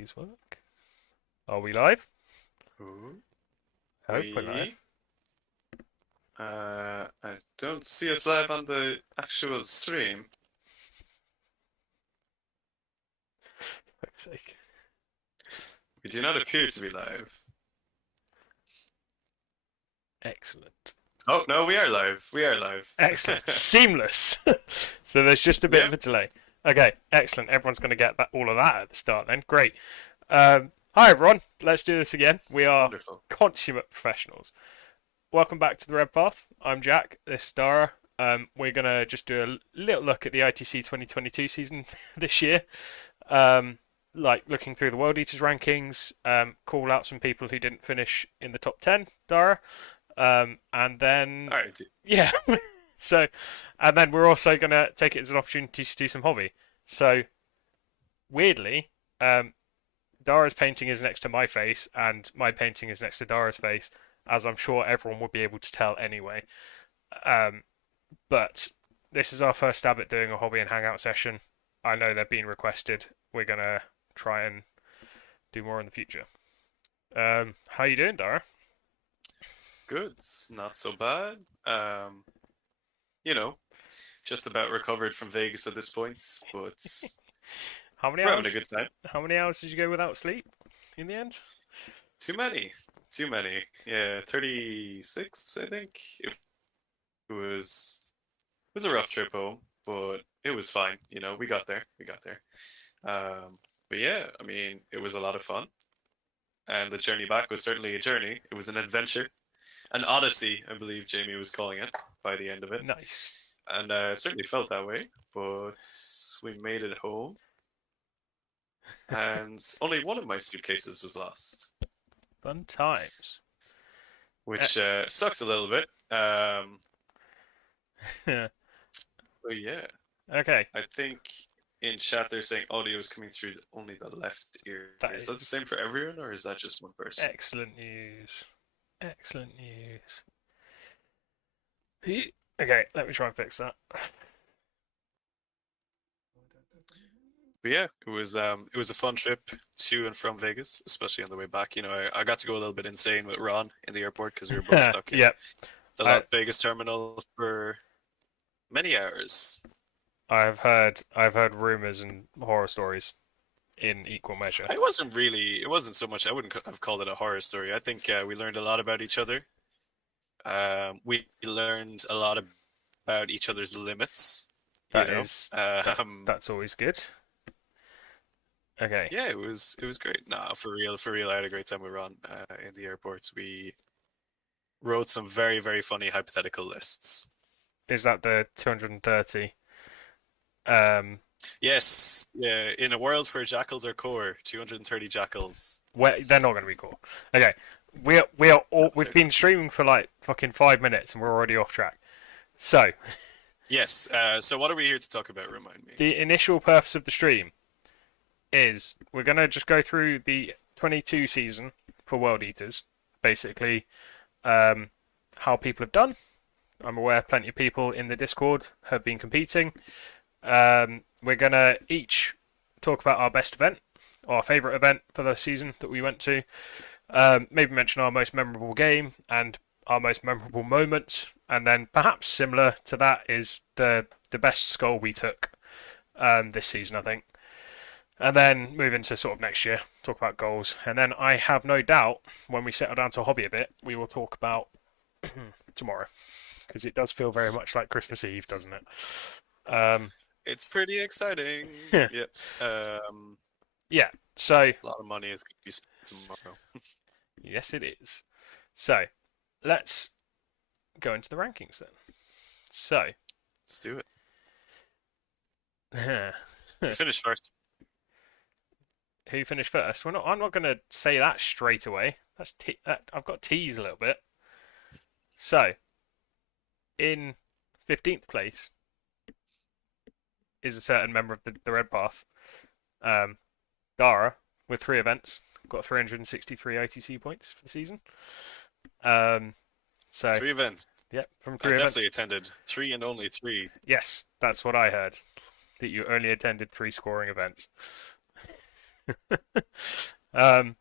Please work. Are we live? Ooh, I hope we're live. I don't see us live on the actual stream. For fuck's sake. We do not appear to be live. Excellent. Oh, no, we are live. We are live. Excellent. Seamless. So there's just a bit of a delay. Okay, excellent. Everyone's going to get all of that at the start then. Great. Hi, everyone. Let's do this again. We are Wonderful. consummate professionals. Welcome back to the Red Path. I'm Jack. This is Dara. We're going to just do a little look at the ITC 2022 season this year. Like looking through the World Eaters rankings, call out some people who didn't finish in the top 10, Dara. And then, All right. yeah. So, and then we're also going to take it as an opportunity to do some hobby. So, weirdly, Dara's painting is next to my face, and my painting is next to Dara's face, as I'm sure everyone would be able to tell anyway. But this is our first stab at doing a hobby and hangout session. I know they're being requested. We're going to try and do more in the future. How you doing, Dara? Good. Not so bad. You know, just about recovered from Vegas at this point, but How many we're hours? having a good time. How many hours did you go without sleep in the end? Too many. Too many. Yeah, 36, I think. It was a rough trip home, but it was fine. You know, we got there. We got there. But yeah, I mean, it was a lot of fun. And the journey back was certainly a journey. It was an adventure. An odyssey, I believe Jamie was calling it by the end of it. Nice. And certainly felt that way, but we made it home. And only one of my suitcases was lost. Fun times. Which sucks a little bit. But yeah. Okay. I think in chat they're saying audio is coming through only the left ear. Is that the same for everyone, or is that just one person? Excellent news. Excellent news. Okay, let me try and fix that. But yeah, it was a fun trip to and from Vegas, especially on the way back. You know, I got to go a little bit insane with Ron in the airport because we were both stuck in the Las Vegas terminal for many hours. I've heard rumors and horror stories in equal measure. It wasn't so much, I wouldn't have called it a horror story. I think we learned a lot about each other. We learned a lot about each other's limits. That's always good. Okay. Yeah, it was great. Nah, for real, I had a great time with Ron in the airports. We wrote some very, very funny hypothetical lists. Is that the 230? Yes, yeah. In a world where jackals are core, 230 jackals. Well, they're not going to be cool. Okay, we've been streaming for like fucking 5 minutes and we're already off track. So. Yes. So what are we here to talk about? Remind me. The initial purpose of the stream is we're going to just go through the 22 season for World Eaters, basically how people have done. I'm aware plenty of people in the Discord have been competing. We're going to each talk about our best event, our favourite event for the season that we went to. Maybe mention our most memorable game and our most memorable moments. And then perhaps similar to that is the best skull we took this season, I think. And then move into sort of next year, talk about goals. And then I have no doubt when we settle down to hobby a bit, we will talk about tomorrow. Because it does feel very much like Christmas Eve, doesn't it? It's pretty exciting. Yep. Yeah, so... A lot of money is going to be spent tomorrow. Yes, it is. So, let's go into the rankings then. So... Let's do it. You finished first. Who finished first? I'm not going to say that straight away. I've got to tease a little bit. So, in 15th place is a certain member of the Red Path, Dara, with 3 events, got 363 ITC points for the season. So 3 events. Yep, from 3 events. I definitely attended 3 and only 3. Yes, that's what I heard. That you only attended 3 scoring events. A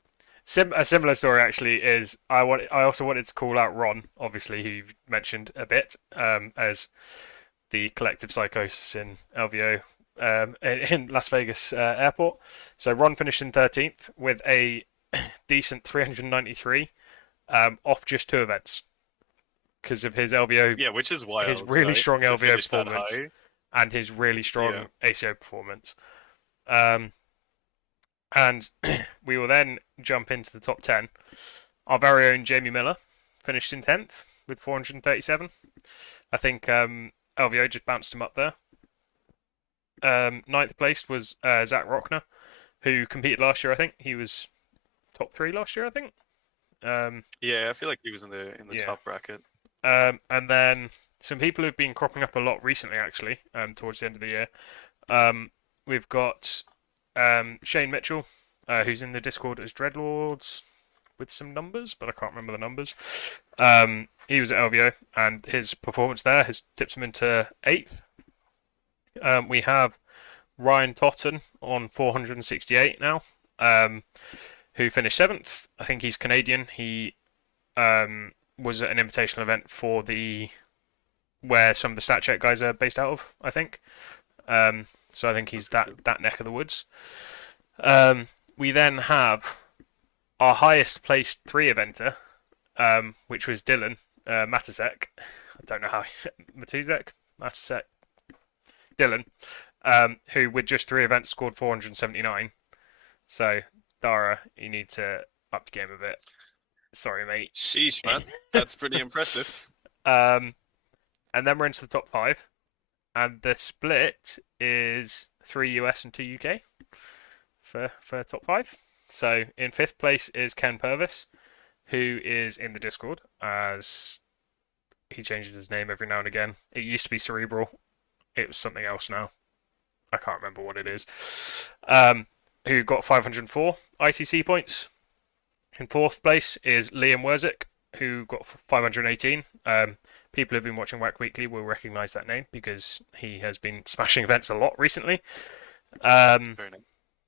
similar story actually is I also wanted to call out Ron, obviously, who you've mentioned a bit, as the collective psychosis in LVO, in Las Vegas airport. So Ron finished in 13th with a decent 393 off just 2 events because of his LVO, Yeah, which is his wild, really right? strong To LVO finish that performance high. and his really Yeah. strong ACO performance. And we will then jump into the top 10. Our very own Jamie Miller finished in 10th with 437. I think LVO just bounced him up there. Ninth place was Zach Rockner, who competed last year. I think he was top 3 last year. I think. Yeah, I feel like he was in the Yeah. top bracket. And then some people who've been cropping up a lot recently, actually, towards the end of the year. We've got Shane Mitchell, who's in the Discord as Dreadlords with some numbers, but I can't remember the numbers. He was at LVO, and his performance there has tipped him into 8th. We have Ryan Totten on 468 now, who finished 7th. I think he's Canadian. He was at an invitational event for where some of the stat check guys are based out of, I think. So I think he's that neck of the woods. We then have our highest placed 3 eventer, which was Dylan Matusek. I don't know how Matusek, Dylan, who with just 3 events scored 479. So Dara, you need to up the game a bit. Sorry, mate. Sheesh, man. That's pretty impressive. And then we're into the top 5, and the split is 3 US and 2 UK for top 5. So in 5th place is Ken Purvis, who is in the Discord, as he changes his name every now and again. It used to be Cerebral. It was something else now. I can't remember what it is. Who got 504 ITC points. In 4th place is Liam Werzik, who got 518. People who've been watching Whack Weekly will recognise that name because he has been smashing events a lot recently. Very nice.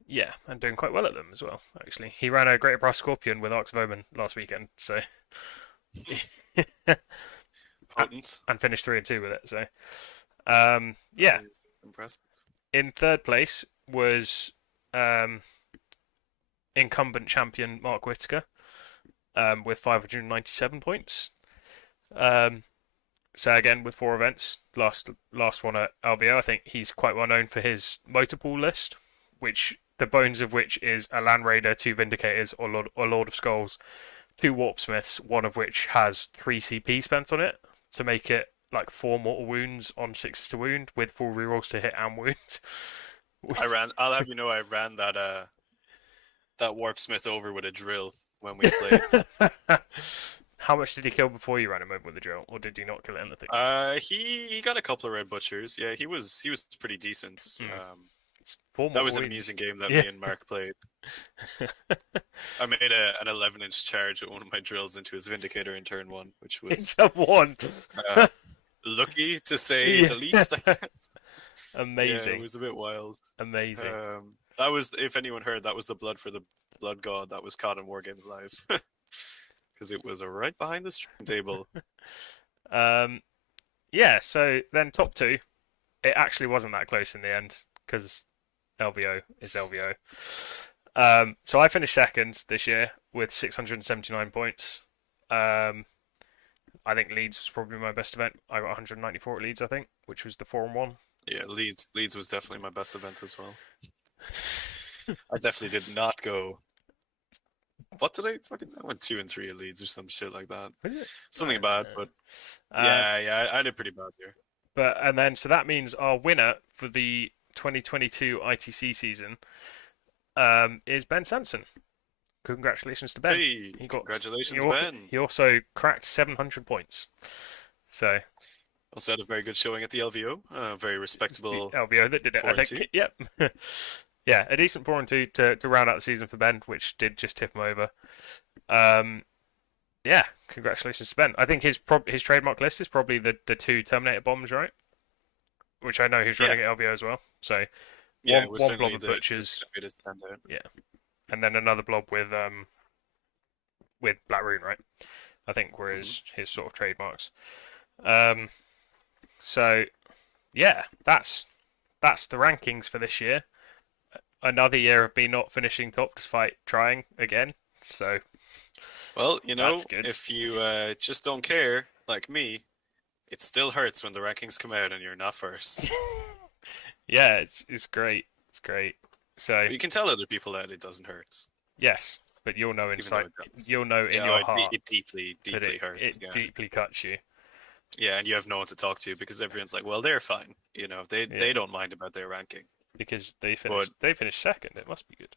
Yeah, and doing quite well at them as well, actually. He ran a Greater Brass Scorpion with Arcs of Omen last weekend, so. Potent. And finished 3 and 2 with it, so. Yeah. Impressive. In 3rd place was incumbent champion Mark Whitaker with 597 points. So again, with 4 events, last one at LVO, I think he's quite well known for his motor pool list, which the bones of which is a Land Raider, 2 Vindicators, or Lord of Skulls, 2 Warpsmiths, one of which has 3 CP spent on it to make it like 4 mortal wounds on 6s to wound with full rerolls to hit and wound. I'll have you know, I ran that Warpsmith over with a drill when we played. How much did he kill before you ran him over with the drill, or did he not kill anything? He got a couple of red butchers. Yeah, he was pretty decent. That was an amusing game that me and Mark played. I made an 11-inch charge at one of my drills into his Vindicator in turn 1, which was it's a 1. Lucky to say the least. Amazing. Yeah, it was a bit wild. Amazing. That was, if anyone heard, that was the blood for the blood god that was caught in Wargames Live. Because it was right behind the stream table. Yeah, so then top 2, it actually wasn't that close in the end because LVO is LVO. So I finished 2nd this year with 679 points. I think Leeds was probably my best event. I got 194 at Leeds, I think, which was the 4 and 1. Yeah, Leeds was definitely my best event as well. I definitely did not go. What did I went 2 and 3 at Leeds or some shit like that. Was it? Something bad, but yeah, I did pretty bad here. So that means our winner for the 2022 ITC season is Ben Sanson. Congratulations to Ben. Hey, congratulations, Ben. He also cracked 700 points. So also had a very good showing at the LVO. Very respectable. The LVO that did it, I think. Yep. Yeah, a decent 4 and 2 to round out the season for Ben, which did just tip him over. Yeah, congratulations to Ben. I think his trademark list is probably the 2 Terminator bombs, right? Which I know he's running at LVO as well. So Yeah, One it was one blob certainly of the butchers, way to stand out. yeah, and then another blob with Black Rune, right? I think were Hmm. his sort of trademarks. Um, so yeah, that's the rankings for this year. Another year of me not finishing top despite trying again. So Well, that's good. if you just don't care, like me, it still hurts when the rankings come out and you're not first. Yeah, it's great. It's great. So But you can tell other people that it doesn't hurt, yes, but you'll know even though inside, it does. you'll know in Yeah, your it, heart it deeply, that deeply it hurts. Yeah, deeply cuts you. yeah, and you have no one to talk to because everyone's like, well, they're fine. Yeah, They don't mind about their ranking. because But they finished second. It must be good.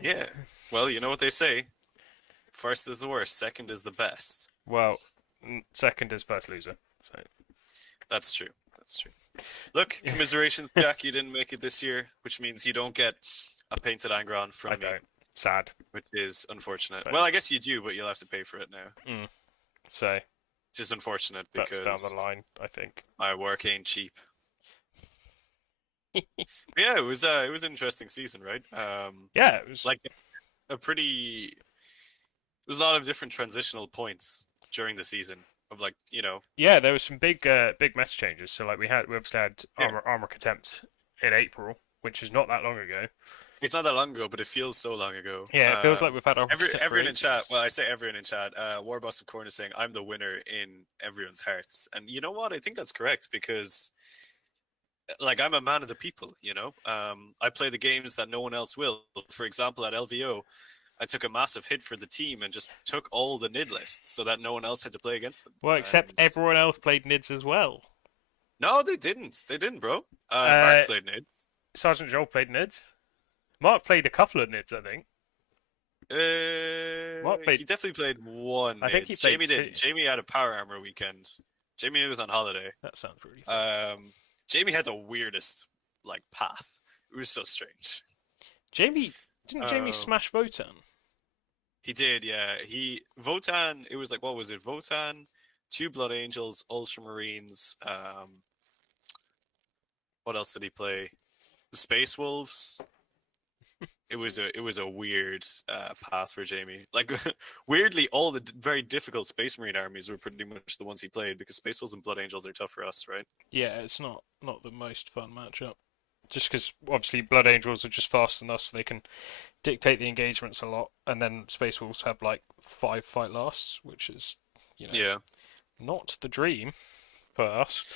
yeah, well, you know what they say: first is the worst, second is the best. Well, second is first loser. So That's true. That's true. Look, commiserations, Jack. You didn't make it this year, which means you don't get a painted Angron from I me, don't. Sad. which is unfortunate. But, Well, I guess you do, but you'll have to pay for it now. so Which is unfortunate that's because down the line, I think. my work ain't cheap. Yeah, it was an interesting season, right? Yeah, it was. Like a pretty. There was a lot of different transitional points during the season of Yeah, there was some big meta changes. So like we obviously had Yeah. armor contempt in April, which is not that long ago. It's not that long ago, but it feels so long ago. Yeah, it feels like we've had armor contempt for Everyone in ages. chat. Well, I say everyone in chat. Warboss of Khorne is saying I'm the winner in everyone's hearts, and you know what? I think that's correct because, like, I'm a man of the people. I play the games that no one else will. For example, at LVO, I took a massive hit for the team and just took all the nid lists so that no one else had to play against them. Well, except And everyone else played nids as well. no, they didn't. They didn't, bro. Uh, Mark played nids. Sergeant Joel played nids. Mark played a couple of nids, I think. Mark played. He definitely played one. I think he nids. played Jamie two. didn't. Jamie had a power armor weekend. Jamie was on holiday. That sounds really fun. Jamie had the weirdest path. It was so strange. Jamie Jamie smash Votan? He did, yeah. Votan. It was like, what was it? Votan, two Blood Angels, Ultramarines. What else did he play? The Space Wolves. It was a weird path for Jamie. Like weirdly, all the very difficult Space Marine armies were pretty much the ones he played because Space Wolves and Blood Angels are tough for us, right? Yeah, it's not the most fun matchup. Just because obviously Blood Angels are just faster than us, so they can dictate the engagements a lot, and then Space Wolves have like 5 fight lasts, which is Yeah. not the dream for us.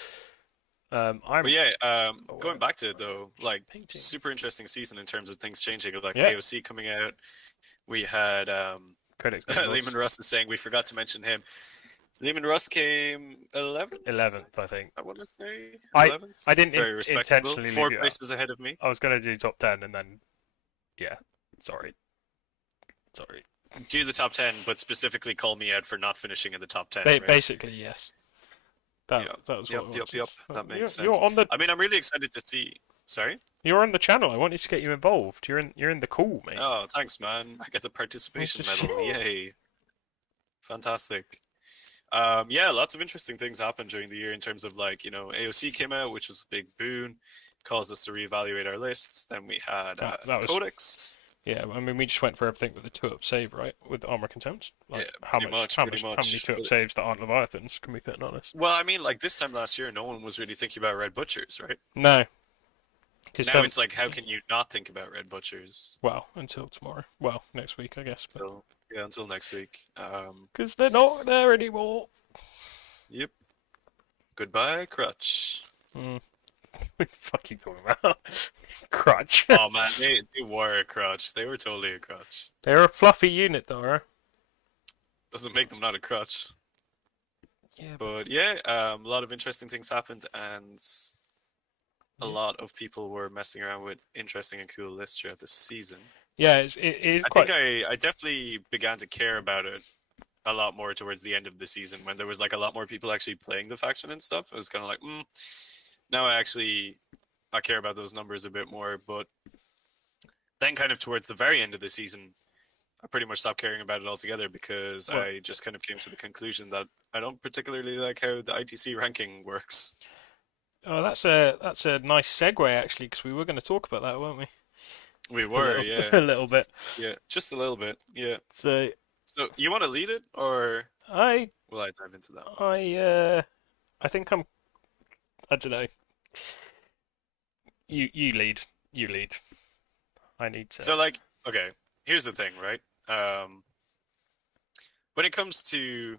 But yeah, going back to it though, like painting. super interesting season in terms of things changing. Like Yeah. AOC coming out, we had Critics Lehman Russ is saying we forgot to mention him. Lehman Russ came 11th. 11th, I think. I want to say I 11th. didn't Very respectable. intentionally leave 4 you out. places ahead of me. I was gonna do top 10, and then sorry. Do the top 10, but specifically call me out for not finishing in the top 10. Right? Basically, yes. That was Yep, what I yep, wanted. yep. That makes sense. You're on the. I mean, I'm really excited to see. Sorry. You're on the channel. I wanted to get you involved. You're in the call, mate. Oh, thanks, man. I get the participation medal. Yay. Fantastic. Yeah, lots of interesting things happened during the year in terms of AOC came out, which was a big boon, caused us to reevaluate our lists. Then we had That was- Codex. Yeah, I mean, we just went for everything with the 2-up save, right? With armor contempt. Like, Yeah, how pretty much? much. How many 2-up saves that aren't Leviathans? Can we fit on us? Well, I mean, like this time last year, no one was really thinking about Red Butchers, right? No. Now it's like, how can you not think about Red Butchers? Well, until tomorrow. Well, next week, I guess. So, yeah, until next week. Because they're not there anymore. Yep. Goodbye, Crutch. What the fuck are you talking about? Crutch. Oh man, they were a crutch. They were totally a crutch. They're a fluffy unit, though. Doesn't make them not a crutch. Yeah, But yeah, a lot of interesting things happened, and a lot of people were messing around with interesting and cool lists throughout the season. yeah, it is I quite. think I definitely began to care about it a lot more towards the end of the season when there was like a lot more people actually playing the faction and stuff. I was kind of like, now I care about those numbers a bit more. But then kind of towards the very end of the season, I pretty much stopped caring about it altogether because I just kind of came to the conclusion that I don't particularly like how the ITC ranking works. Oh, that's a nice segue actually, because we were going to talk about that, weren't we? We A were, little yeah, a little bit. yeah, just a little bit, yeah. So So you want to lead it, or I will I dive into that? I think I don't know. You lead. You lead. I need to. So, like, okay, here's the thing, right? Um, when it comes to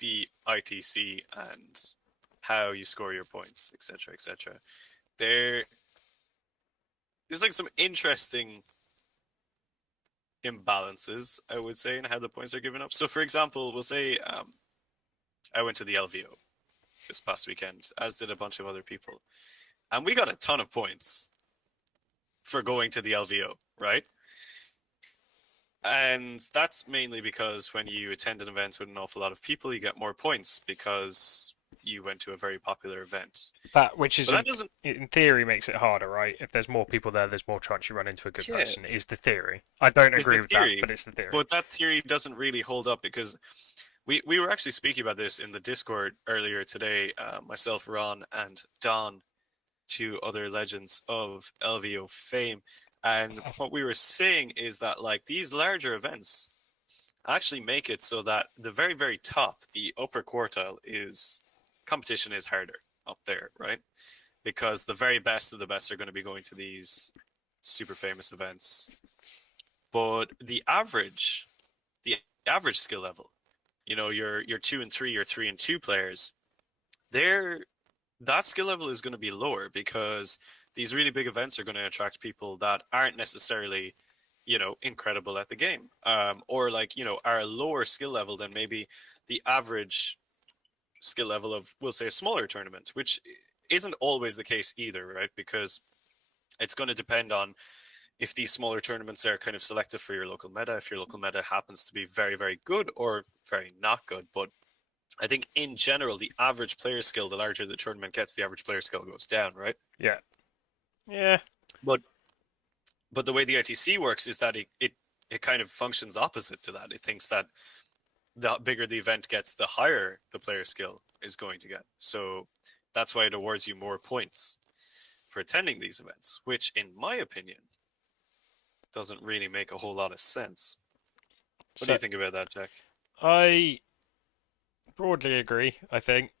the ITC and how you score your points, etc., etc., there there's like some interesting imbalances, I would say, in how the points are given up. So, for example, we'll say I went to the LVO this past weekend, as did a bunch of other people, and we got a ton of points for going to the LVO, right? And that's mainly because when you attend an event with an awful lot of people, you get more points because you went to a very popular event. That which is But that doesn't, in theory makes it harder, right? If there's more people there, there's more chance you run into a good yeah, person. Is the theory? I don't is the agree with that, theory. but it's the theory. But that theory doesn't really hold up because we were actually speaking about this in the Discord earlier today. Myself, Ron, and Don, two other legends of LVO fame. And what we were saying is that like these larger events actually make it so that the very, very top, the upper quartile, is competition is harder up there, right? Because the very best of the best are going to be going to these super famous events. But the average skill level, your 2 and 3, your 3 and 2 players, they're that skill level is going to be lower because these really big events are going to attract people that aren't necessarily, incredible at the game, or like, are a lower skill level than maybe the average skill level of, we'll say, a smaller tournament, which isn't always the case either, right? Because it's going to depend on if these smaller tournaments are kind of selective for your local meta, if your local meta happens to be very, very good or very not good. But I think in general, the average player skill, the larger the tournament gets, the average player skill goes down, right? Yeah, yeah. But the way the ITC works is that it kind of functions opposite to that. It thinks that the bigger the event gets, the higher the player skill is going to get. So that's why it awards you more points for attending these events, which, in my opinion, doesn't really make a whole lot of sense. What do So you think about that, Jack? I broadly agree. I think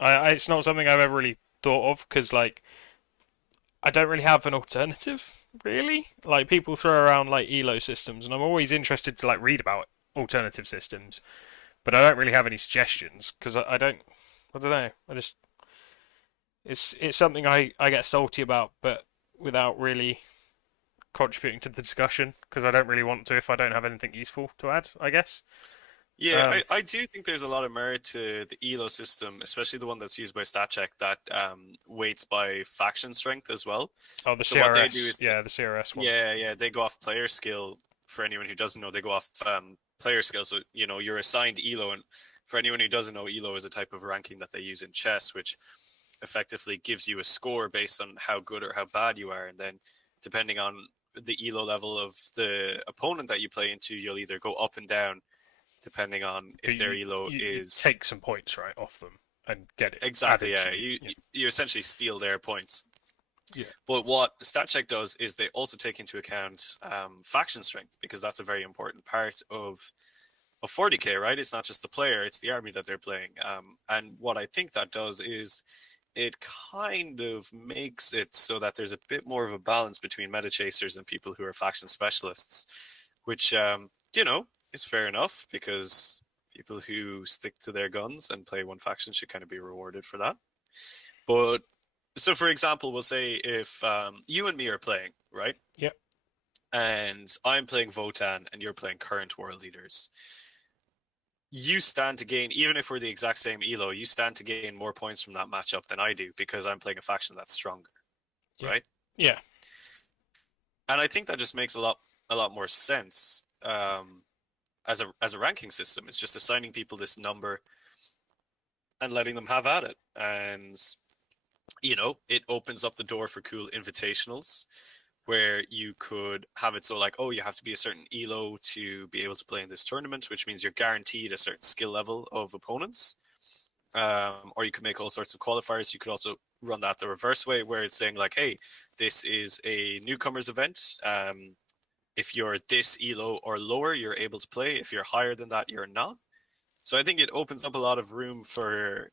it's not something I've ever really thought of because like I don't really have an alternative. Really, like people throw around like elo systems, and I'm always interested to like read about alternative systems, but I don't really have any suggestions because I don't know. I just it's something I get salty about, but without really contributing to the discussion because I don't really want to if I don't have anything useful to add. I guess. Yeah, Um, I do think there's a lot of merit to the ELO system, especially the one that's used by StatCheck that weights by faction strength as well. oh, the So what they do CRS, is, yeah, the CRS one. yeah, they go off player skill. For anyone who doesn't know, they go off player skill. So you're assigned ELO, and for anyone who doesn't know, ELO is a type of ranking that they use in chess, which effectively gives you a score based on how good or how bad you are, and then depending on the ELO level of the opponent that you play into, you'll either go up and down depending on But if their ELO you is take some points right off them and get it exactly, added to yeah. you. You Yeah. you essentially steal their points. Yeah. But what StatCheck does is they also take into account faction strength because that's a very important part of 40k, right? It's not just the player; it's the army that they're playing. And what I think that does is it kind of makes it so that there's a bit more of a balance between meta chasers and people who are faction specialists, which is fair enough because people who stick to their guns and play one faction should kind of be rewarded for that. But so, for example, we'll say if you and me are playing, right? Yep. And I'm playing Votan and you're playing current world leaders. You stand to gain, even if we're the exact same elo, you stand to gain more points from that matchup than I do because I'm playing a faction that's stronger, Yeah. right? Yeah. And I think that just makes a lot more sense as a ranking system. It's just assigning people this number and letting them have at it, and it opens up the door for cool invitationals where you could have it so like, oh, you have to be a certain elo to be able to play in this tournament, which means you're guaranteed a certain skill level of opponents. or you could make all sorts of qualifiers. You could also run that the reverse way, where it's saying like, hey, this is a newcomers event. If you're this elo or lower, you're able to play. If you're higher than that, you're not. So I think it opens up a lot of room for,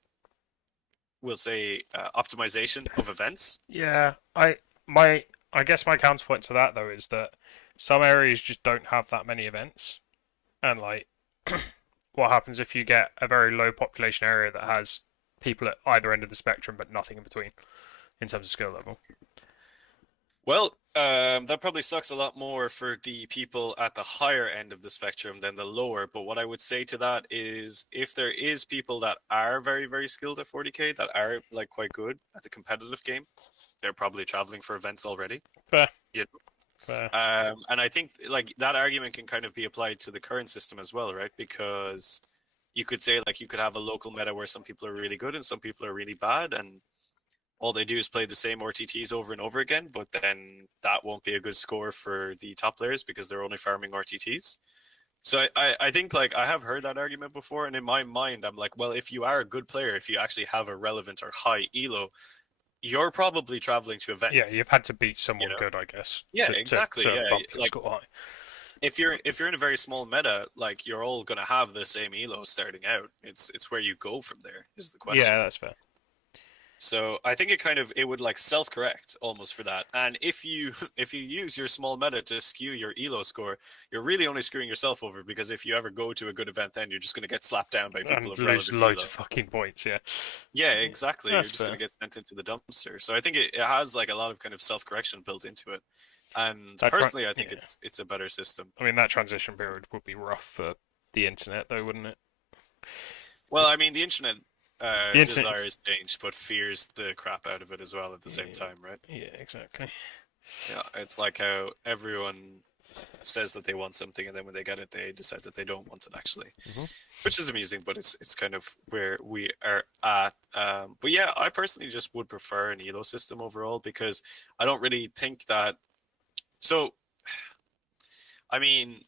we'll say, optimization of events. Yeah, I guess my counterpoint to that though is that some areas just don't have that many events, and like, what happens if you get a very low population area that has people at either end of the spectrum but nothing in between in terms of skill level? Well, that probably sucks a lot more for the people at the higher end of the spectrum than the lower. But what I would say to that is, if there is people that are very, very skilled at 40k, that are like quite good at the competitive game, they're probably traveling for events already. Fair. You Fair. and I think like that argument can kind of be applied to the current system as well, right? Because you could say like you could have a local meta where some people are really good and some people are really bad, and all they do is play the same RTTs over and over again, but then that won't be a good score for the top players because they're only farming RTTs. So I think like I have heard that argument before, and in my mind I'm like, well, if you are a good player, if you actually have a relevant or high elo, you're probably traveling to Yeah, events. you've had to beat You someone know? good, I guess. Yeah, To exactly. Yeah, bump your like score high. if you're in a very small meta, like you're all gonna have the same elo starting out. It's where you go from there is the question. Yeah, that's fair. So I think it would like self-correct almost for that. And if you if you use your small meta to skew your elo score, you're really only screwing yourself over, because if you ever go to a good event, then you're just going to get slapped down by people And of lose relevant loads elo. of fucking points, yeah. Yeah, exactly. You're That's just going fair. to get sent into the dumpster. So I think it has like a lot of kind of self-correction built into it. And That personally, I think yeah. it's a better system. I mean, that transition period would be rough for the internet, though, wouldn't it? Well, I mean, the internet The internet. desires change, but fears the crap out of it as well at the same Yeah, time, right? yeah, exactly. Yeah, it's like how everyone says that they want something, and then when they get it, they decide that they don't want it actually, Hmm. which is amusing. But it's kind of where we are at. But yeah, I personally just would prefer an elo system overall, because I don't really think that. So, I mean,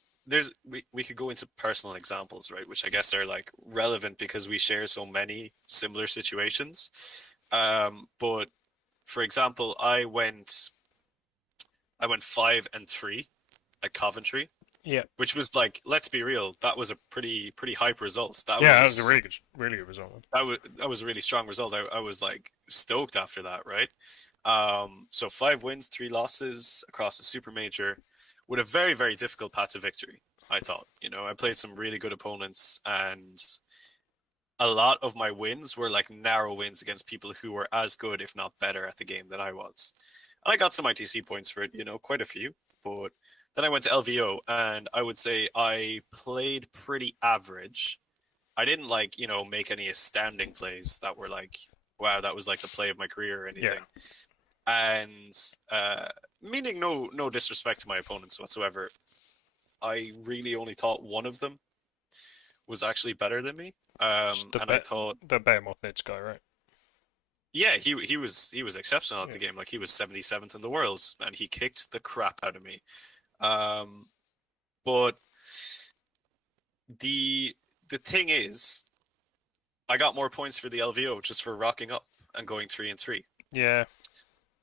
we could go into personal examples, right? Which I guess are like relevant because we share so many similar situations. But for example, I went 5-3 at Coventry, Yeah, which was like, let's be real, that was a pretty hype result. That yeah, that was a was really good result. that was a really strong result. I was like stoked after that, right? So 5 wins, 3 losses across the super major, with a very very difficult path to victory. I thought, I played some really good opponents, and a lot of my wins were like narrow wins against people who were as good, if not better, at the game than I was. And I got some ITC points for it, quite a few. But then I went to LVO, and I would say I played pretty average. I didn't like, make any astounding plays that were like, wow, that was like the play of my career or Yeah, anything. And meaning no disrespect to my opponents whatsoever, I really only thought one of them was actually better than me. just the And I thought, the Behemoth Nids guy, right? yeah, he was exceptional at Yeah, the game. Like, he was 77th in the world, and he kicked the crap out of me. Um, but the thing is, I got more points for the LVO just for rocking up and going 3-3, yeah.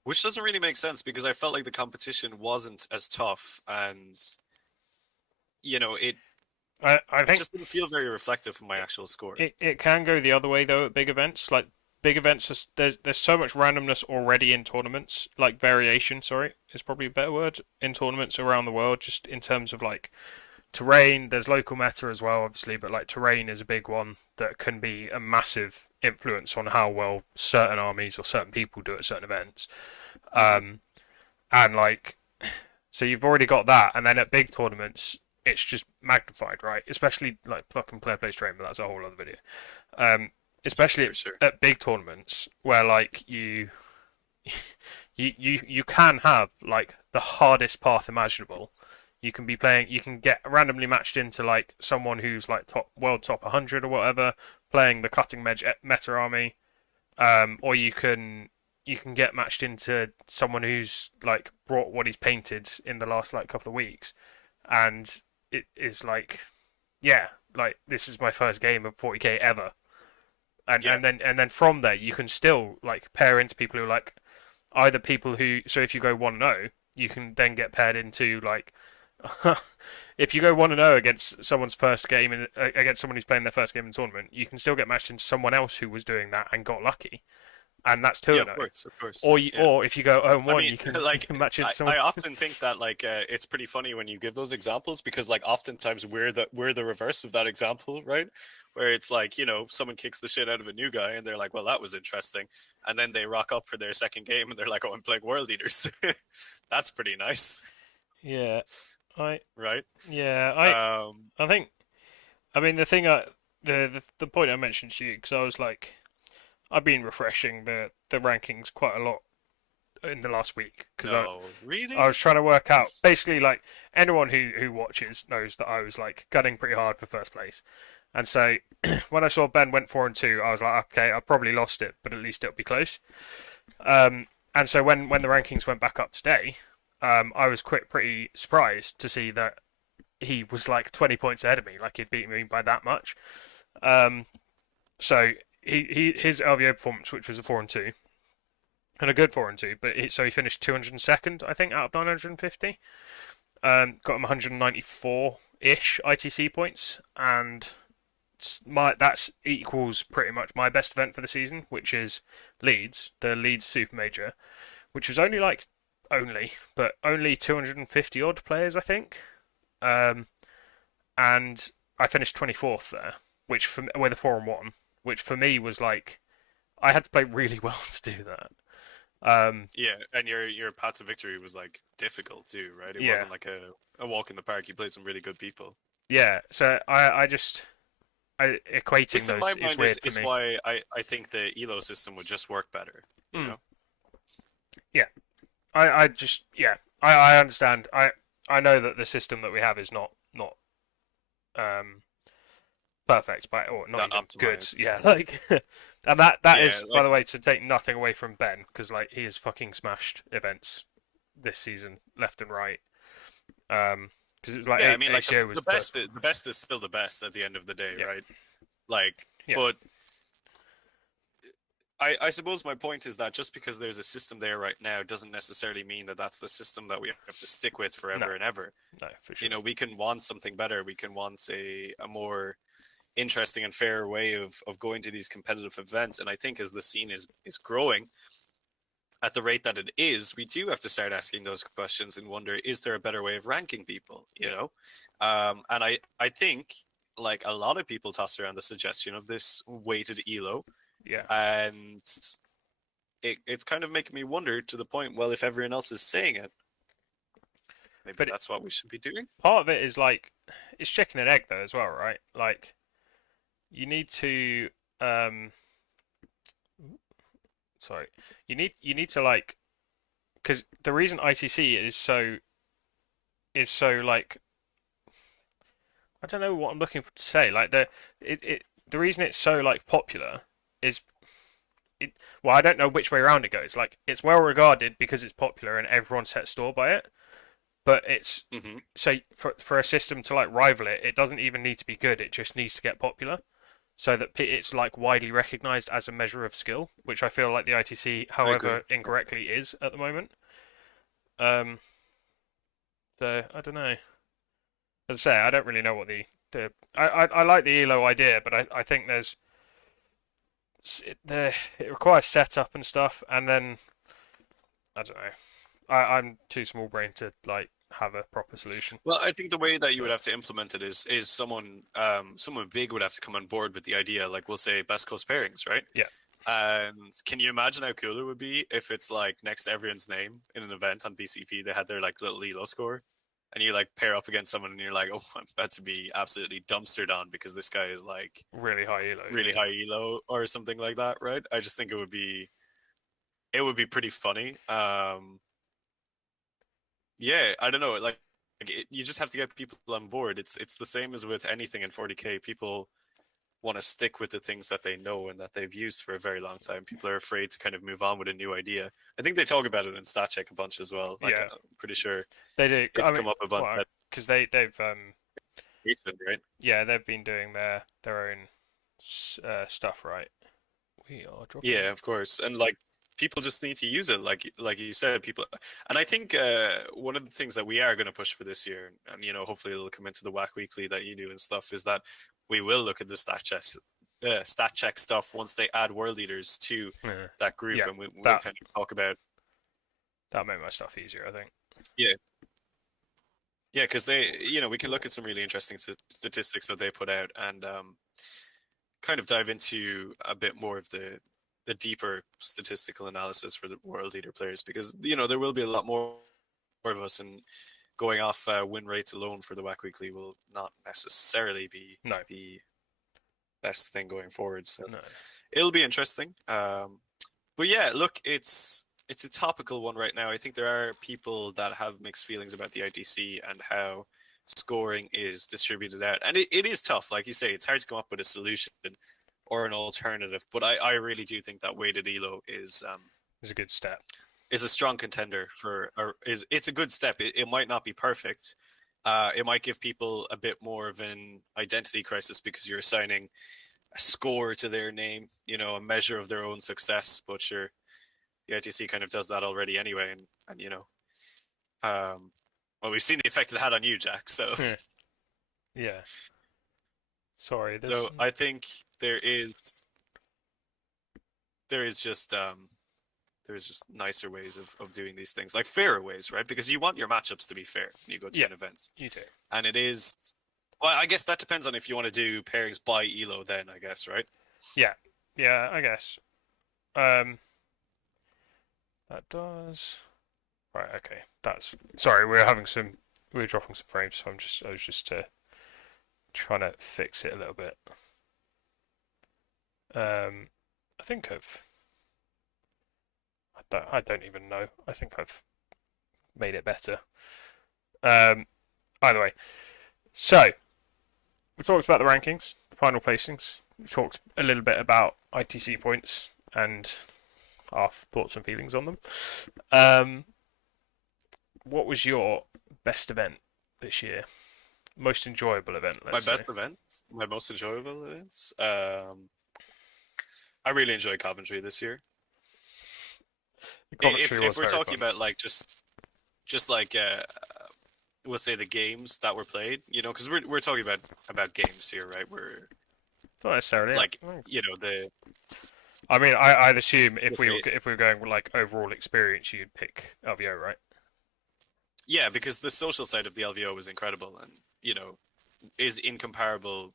which doesn't really make sense because I felt like the competition wasn't as tough, and it I it think just didn't feel very reflective of my actual score. it can go the other way though at big events. Like big events, there's so much randomness already in tournaments. Like variation, sorry, is probably a better word in tournaments around the world. Just in terms of like terrain, there's local meta as well, obviously, but like terrain is a big one that can be a massive influence on how well certain armies or certain people do at certain events. Hmm. Um, and like, so you've already got that, and then at big tournaments, it's just magnified, right? Especially like fucking player plays terrain, but that's a whole other video. Um, especially For sure. at big tournaments where like you can have like the hardest path imaginable. You can be playing. You can get randomly matched into like someone who's like top 100 or whatever, playing the cutting edge meta army, or you can get matched into someone who's like brought what he's painted in the last like couple of weeks, and it is like, yeah, like this is my first game of 40k ever, and Yeah. and then from there you can still like pair into people who like either people who, so if you go 1-0, you can then get paired into like if you go 1-0 against someone's first game against someone who's playing their first game in the tournament, you can still get matched into someone else who was doing that and got lucky, and that's 2 Yeah, and of 0. course, of course. Or Yeah. or if you go 0 I 1, mean, you can you like can match into I someone. often think that like it's pretty funny when you give those examples because like oftentimes we're the reverse of that example, right? Where it's like, someone kicks the shit out of a new guy and they're like, well, that was interesting, and then they rock up for their second game and they're like, oh, I'm playing World Eaters. That's pretty nice, Yeah, I right? yeah Um, I think, I mean, the point I mentioned to you, because I was like, I've been refreshing the rankings quite a lot in the last week because no, I really? was trying to work out basically like anyone who watches knows that I was like gunning pretty hard for first place, and so when I saw Ben went 4-2, I was like, okay, I probably lost it, but at least it'll be close. And so when the rankings went back up today, I was pretty surprised to see that he was like 20 points ahead of me, like he'd beat me by that much. Um, so his LVO performance, which was a 4-2, and a good 4-2, but so he finished 202nd, I think, out of 950. Got him 194-ish ITC points, and that equals pretty much my best event for the season, which is Leeds, the Leeds Super Major, which was only 250 odd players, I think. Um, and I finished 24th there, with a 4-1, which for me was like I had to play really well to do that. Yeah, and your path to victory was like difficult too, right? It Yeah, wasn't like a walk in the park. You played some really good people. yeah. So I equating This, in my those is mind, weird for is me. why I think the elo system would just work better. You Mm, know? yeah, I just yeah, I understand. I know that the system that we have is not um perfect, or not Not even good. optimized. Yeah, like, and that Yeah, is, by like the way, to take nothing away from Ben, because like he has fucking smashed events this season left and right. Because it was like yeah. I mean, like ACO was the first. best. The best is still the best at the end of the day, Yeah, right? Like, yeah, but I suppose my point is that just because there's a system there right now doesn't necessarily mean that that's the system that we have to stick with no, forever and ever. no, for sure. We can want something better. We can want a more interesting and fair way of going to these competitive events. And I think as the scene is growing at the rate that it is, we do have to start asking those questions and wonder, is there a better way of ranking people? Yeah, And I think like a lot of people toss around the suggestion of this weighted elo, yeah. and it's kind of making me wonder to the point, well, if everyone else is saying it, maybe But that's what we should be doing. part of it is like it's chicken and egg though as well, right? Like you need to um, sorry, you need to like, because the reason ITC is so like, I don't know what I'm looking for to say. Like the reason it's so like popular is it. Well, I don't know which way around it goes. Like it's well regarded because it's popular and everyone sets store by it. But it's Hmm. so for a system to like rival it, it doesn't even need to be good. It just needs to get popular, so that it's like widely recognized as a measure of skill, which I feel like the ITC, I agree. however incorrectly, is at the moment. Um, so I don't know. As I say, I don't really know what I like the ELO idea, but I think it requires setup and stuff, and then I don't know. I'm too small brain to like have a proper solution. Well, I think the way that you would But have to implement it is someone big would have to come on board with the idea, like we'll say best coast pairings, right? yeah, And can you imagine how cool it would be if it's like next to everyone's name in an event on BCP, they had their like little elo score, and you like pair up against someone and you're like, oh, I'm about to be absolutely dumpstered on because this guy is like really high ELO. really Yeah, high elo or something like that, right? I just think it would be pretty funny. Yeah, I don't know. You just have to get people on board. It's the same as with anything in 40K. People want to stick with the things that they know and that they've used for a very long time. People are afraid to kind of move on with a new idea. I think they talk about it in StatCheck a bunch as well. Like yeah, I'm pretty sure they do. it's I mean, come up a bunch. well, That because they've right? yeah, they've been doing their own stuff, right? We are dropping. Yeah, of course. And like people just need to use it, like you said, people. And I think one of the things that we are going to push for this year, and hopefully it'll come into the Whack Weekly that you do and stuff, is that we will look at the stat check stuff once they add world leaders to Yeah. that group, Yeah, and we'll that kind of talk about. that made my stuff easier, I think. Yeah. Yeah, because we can look at some really interesting statistics that they put out, and kind of dive into a bit more of the deeper statistical analysis for the world leader players, because there will be a lot more of us, and going off win rates alone for the Whack Weekly will not necessarily be No. the best thing going forward. So No. it'll be interesting. But yeah, look, it's a topical one right now. I think there are people that have mixed feelings about the ITC and how scoring is distributed out, and it is tough. Like you say, it's hard to come up with a solution or an alternative. But I really do think that weighted elo is It's a good step. Is a strong contender for, or it's a good step. It might not be perfect. It might give people a bit more of an identity crisis because you're assigning a score to their name, a measure of their own success. But sure, the ITC kind of does that already anyway, and well, we've seen the effect it had on you, Jack. So yeah. Sorry. So I think there is just nicer ways of doing these things, like fairer ways, right? Because you want your matchups to be fair when you go to an event. You do. And it is, well, I guess that depends on if you want to do pairings by elo then, I guess, right? Yeah, I guess. That does. Right, okay. Sorry, we were dropping some frames, so I was just trying to fix it a little bit. I think I don't even know. I think I've made it better. Either way, so we talked about the rankings, the final placings. We talked a little bit about ITC points and our thoughts and feelings on them. What was your best event this year? Most enjoyable event, let's say. My best event? My most enjoyable events? I really enjoyed Coventry this year. If we're talking about like just like we'll say the games that were played, because we're talking about games here, right? We're not necessarily like the. I mean, I'd assume if we were going with like overall experience, you'd pick LVO, right? Yeah, because the social side of the LVO was incredible, and is incomparable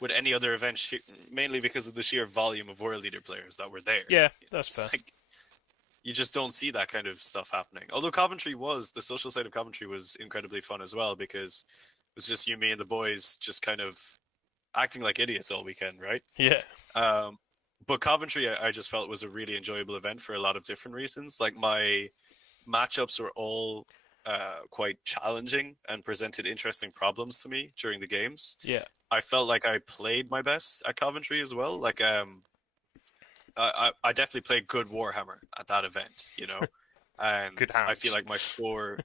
with any other event, mainly because of the sheer volume of world leader players that were there. Yeah, that's fair. Like, you just don't see that kind of stuff happening. Although the social side of Coventry was incredibly fun as well, because it was just you, me, and the boys just kind of acting like idiots all weekend, right? Yeah. But Coventry, I just felt was a really enjoyable event for a lot of different reasons. Like my matchups were all quite challenging and presented interesting problems to me during the games. Yeah. I felt like I played my best at Coventry as well. Like I definitely played good Warhammer at that event, and good I feel like my score,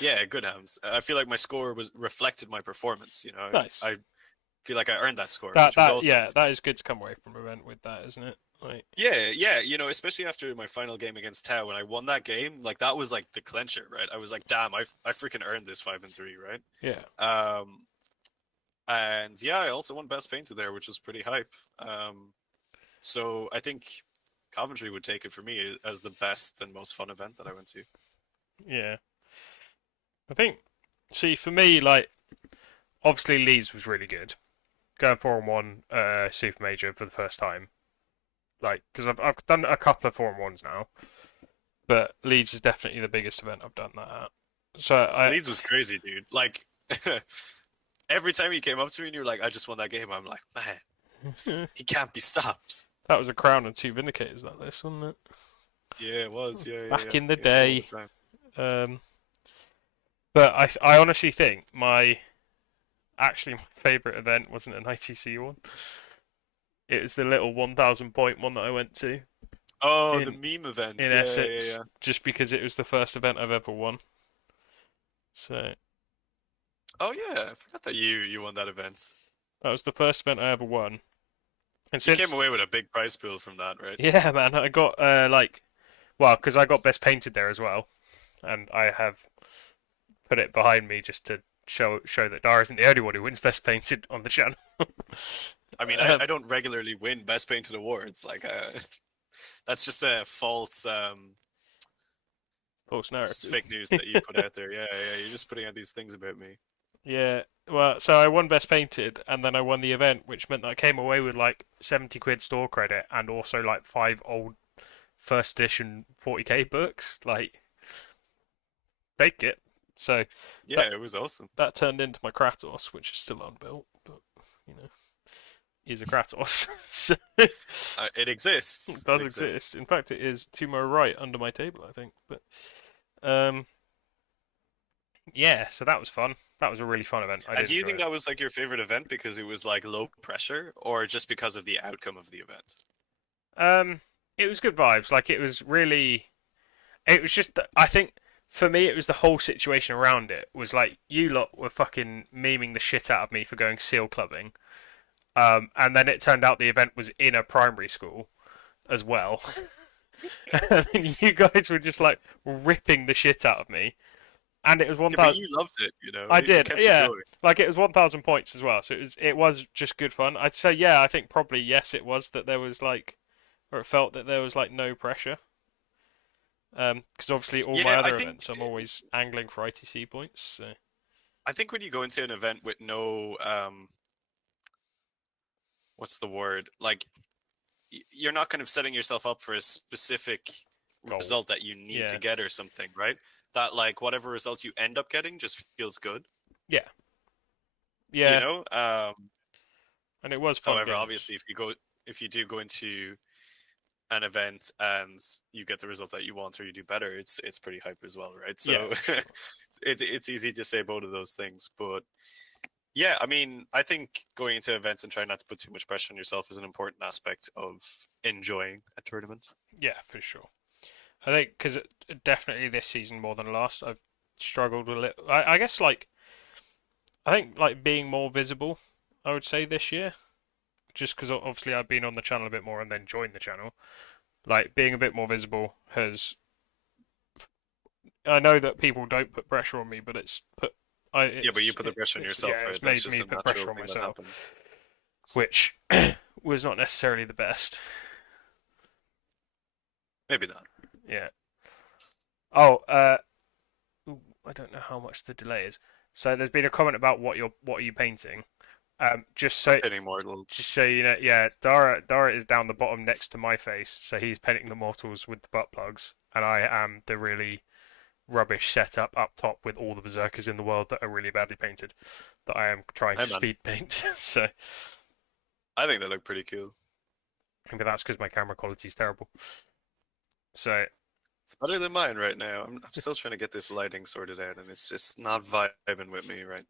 good hams. I feel like my score reflected my performance. Nice. I feel like I earned that score. That is good to come away from an event with that, isn't it? Like... Yeah, especially after my final game against Tau, when I won that game, like that was like the clincher, right? I was like, damn, I freaking earned this 5-3, right? Yeah. And yeah, I also won best painted there, which was pretty hype. So I think Coventry would take it for me as the best and most fun event that I went to. Yeah. I think, see, for me, like, obviously Leeds was really good. Going 4-1 Super Major for the first time. Like, because I've done a couple of 4-1s now. But Leeds is definitely the biggest event I've done that at. So Leeds was crazy, dude. Like, every time you came up to me and you were like, I just won that game, I'm like, man, he can't be stopped. That was a Crown and 2 Vindicators, that list, wasn't it? Yeah, it was. Yeah, Back in the day. But I honestly think my favourite event wasn't an ITC one. It was the little 1,000 point one that I went to. Oh, the meme event. In Essex, just because it was the first event I've ever won. So. Oh yeah, I forgot that you won that event. That was the first event I ever won. And You since came away with a big prize pool from that, right? yeah, man, I got well, because I got best painted there as well, and I have put it behind me just to show that Dara isn't the only one who wins best painted on the channel. I mean, um, I don't regularly win best painted awards. Like, that's just a false false narrative. fake news that you put out there. Yeah, yeah, you're just putting out these things about me. Yeah, well, so I won best painted, and then I won the event, which meant that I came away with like 70 quid store credit and also like 5 old first edition 40k books. Like, take it. So Yeah, it was awesome. that turned into my Kratos, which is still unbuilt, but you know, is a Kratos. So It exists. it does It exist. exists. In fact, it is to my right under my table, I think. But um, yeah, so that was fun. That was a really fun event. I And did do you enjoy think it. that was like your favorite event because it was like low pressure, or just because of the outcome of the event? It was good vibes. Like it was really, it was just. I think for me, it was the whole situation around it. Was like you lot were fucking memeing the shit out of me for going seal clubbing. And then it turned out the event was in a primary school as well. And you guys were just like ripping the shit out of me. And it was Yeah, but 1,000. you loved it, you know. I It did, kept you yeah. going. Like it was 1,000 points as well. So it was just good fun. I'd say yeah. I think probably yes. It was that there was like, or it felt that there was like no pressure. Because obviously all my Yeah, I other think events, I'm always angling for ITC points. So. I think when you go into an event with no what's the word? Like you're not kind of setting yourself up for a specific Goal. result that you need to Yeah. get or something, right? That like whatever results you end up getting just feels good. Yeah. You Yeah. know? And it was fun. However, games. obviously if you do go into an event and you get the result that you want or you do better, it's pretty hype as well, right? So Yeah, for sure. it's easy to say both of those things, but yeah, I mean, I think going into events and trying not to put too much pressure on yourself is an important aspect of enjoying a tournament. Yeah, for sure. I think because definitely this season more than last, I've struggled a little. I guess like I think like being more visible. I would say this year, just because obviously I've been on the channel a bit more and then joined the channel. Like being a bit more visible has. I know that people don't put pressure on me, but it's put. Yeah, but you put the pressure on yourself, yeah, right? it's That's made just me a put natural pressure on thing that myself, happens. which was not necessarily the best. Maybe not. Yeah. Oh, ooh, I don't know how much the delay is. So there's been a comment about what are you painting? Just so Painting mortals. just so you know, yeah, Dara is down the bottom next to my face, so he's painting the mortals with the butt plugs, and I am the really rubbish setup up top with all the berserkers in the world that are really badly painted that I am trying to Hey, man. speed paint. So I think they look pretty cool. but that's because my camera quality is terrible. So It's better than mine right now. I'm still trying to get this lighting sorted out, and it's just not vibing with me, right?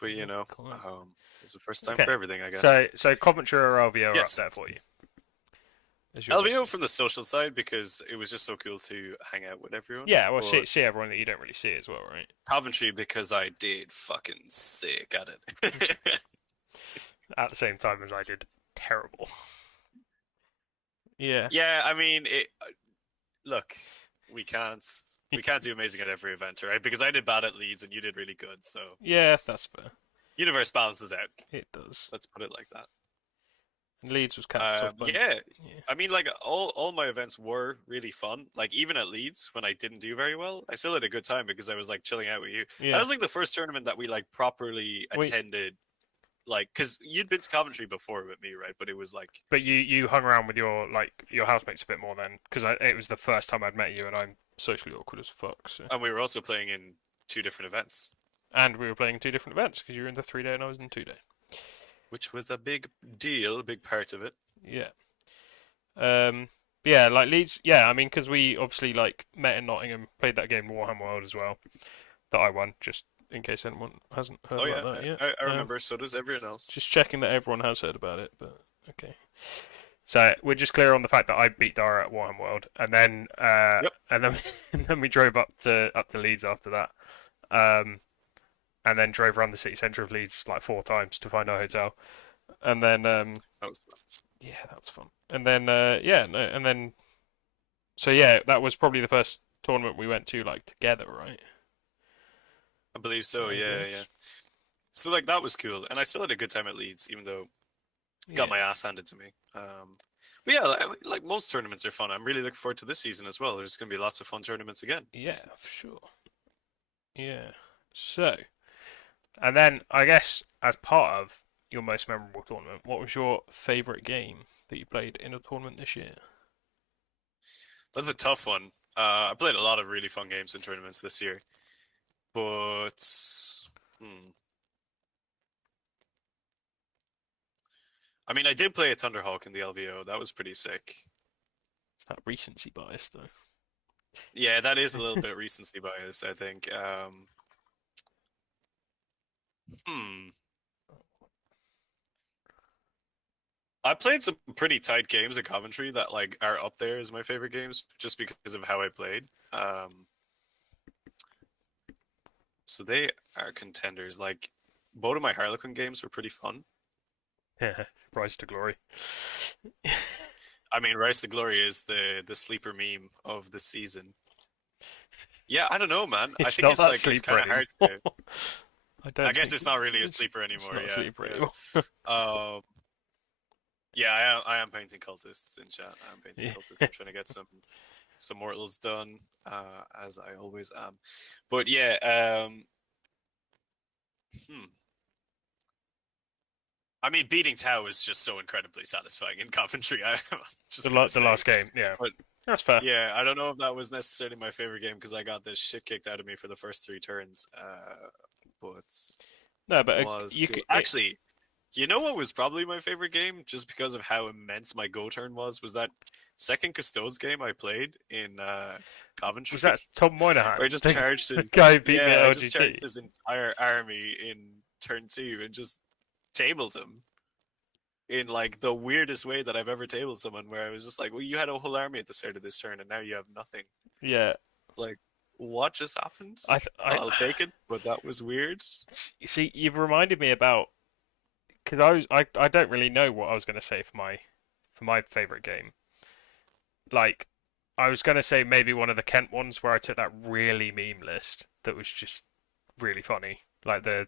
But you know, Cool. it's the first time Okay. for everything, I guess. so Coventry or LVO are Yes. up there for you. As yours. LVO from the social side because it was just so cool to hang out with everyone. Yeah, well, But see everyone that you don't really see as well, right? Coventry because I did fucking sick at it. At the same time as I did terrible. Yeah. Yeah, I mean, look, we can't do amazing at every event, right? Because I did bad at Leeds and you did really good, so Yeah, that's fair. universe balances out. It does. Let's put it like that. And Leeds was kind of tough. But Yeah, yeah. I mean, like all my events were really fun. Like even at Leeds, when I didn't do very well, I still had a good time because I was like chilling out with you. Yeah. That was like the first tournament that we like properly Wait. attended. Like, because you'd been to Coventry before with me, right? But it was like, But you hung around with your housemates a bit more then, because it was the first time I'd met you, and I'm socially awkward as fuck. So. and we were also playing in 2 different events, And we were playing 2 different events because you were in the 3-day and I was in 2-day. which was a big deal, a big part of it. Yeah. Yeah, like Leeds. Yeah, I mean, because we obviously like met in Nottingham, played that game in Warhammer World as well, that I won. Just in case anyone hasn't heard Oh about yeah, that yet. I remember. So does everyone else. Just checking that everyone has heard about it, but okay. So we're just clear on the fact that I beat Dara at Warhammer World, and then Yep. and then we drove up to Leeds after that, and then drove around the city centre of Leeds like 4 times to find our hotel, And then That was fun. yeah, that was fun. And then yeah, no, and then so yeah, that was probably the first tournament we went to like together, right? I believe so. I Yeah, yeah. guess. So like that was cool, and I still had a good time at Leeds, even though got Yeah. my ass handed to me. But yeah, like most tournaments are fun. I'm really looking forward to this season as well. There's going to be lots of fun tournaments again. Yeah, for sure. Yeah. So, and then I guess as part of your most memorable tournament, what was your favorite game that you played in a tournament this year? That's a tough one. I played a lot of really fun games in tournaments this year, but hmm. I mean, I did play a Thunderhawk in the LVO. That was pretty sick. That recency bias, though. Yeah, that is a little bit recency bias, I think. Hmm. I played some pretty tight games at Coventry that like are up there as my favorite games just because of how I played. So they are contenders. Like both of my Harlequin games were pretty fun. Yeah, Rise to Glory. I mean, Rise to Glory is the sleeper meme of the season. Yeah, I don't know, man. I It's think not it's that like it's sleeper kind of anymore. hard to. I don't I guess think it's not really a it's sleeper it's anymore. not a Yeah, sleeper yeah. anymore. Yeah, I am painting cultists in chat. I am painting Yeah. cultists. I'm trying to get some mortals done, as I always am. But yeah, hmm. I mean, beating Tau is just so incredibly satisfying in Coventry. I'm just gonna The say. last game, yeah. But That's fair. yeah, I don't know if that was necessarily my favorite game because I got this shit kicked out of me for the first 3 turns. But No, but was you cool. could. Actually, you know what was probably my favorite game, just because of how immense my go turn was that second Custodes game I played in Coventry, Was that Tom Moynihan? where I just charged The his guy who beat me yeah, at I just LGT. charged his entire army in turn 2 and just tabled him in like the weirdest way that I've ever tabled someone. Where I was just like, "Well, you had a whole army at the start of this turn, and now you have nothing. Yeah, Like, what just happened? I I'll take it, but that was weird." see. You've reminded me about because I don't really know what I was going to say for my favorite game. Like, I was going to say maybe one of the Kent ones where I took that really meme list that was just really funny, like the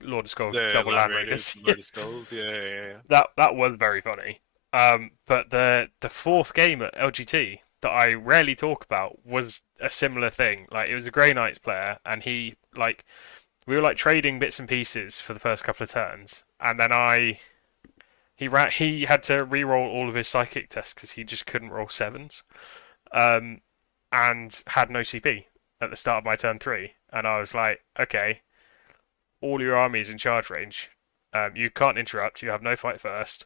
Lord of Skulls The double Land land Raiders, raiders. Lord of Skulls, yeah. That was very funny. But the fourth game at LGT that I rarely talk about was a similar thing. Like it was a Grey Knights player, and he like we were like trading bits and pieces for the first couple of turns, and then he had to re-roll all of his psychic tests because he just couldn't roll sevens, um, and had no CP at the start of my turn 3, and I was like, okay, all your army is in charge range. You can't interrupt. You have no fight first.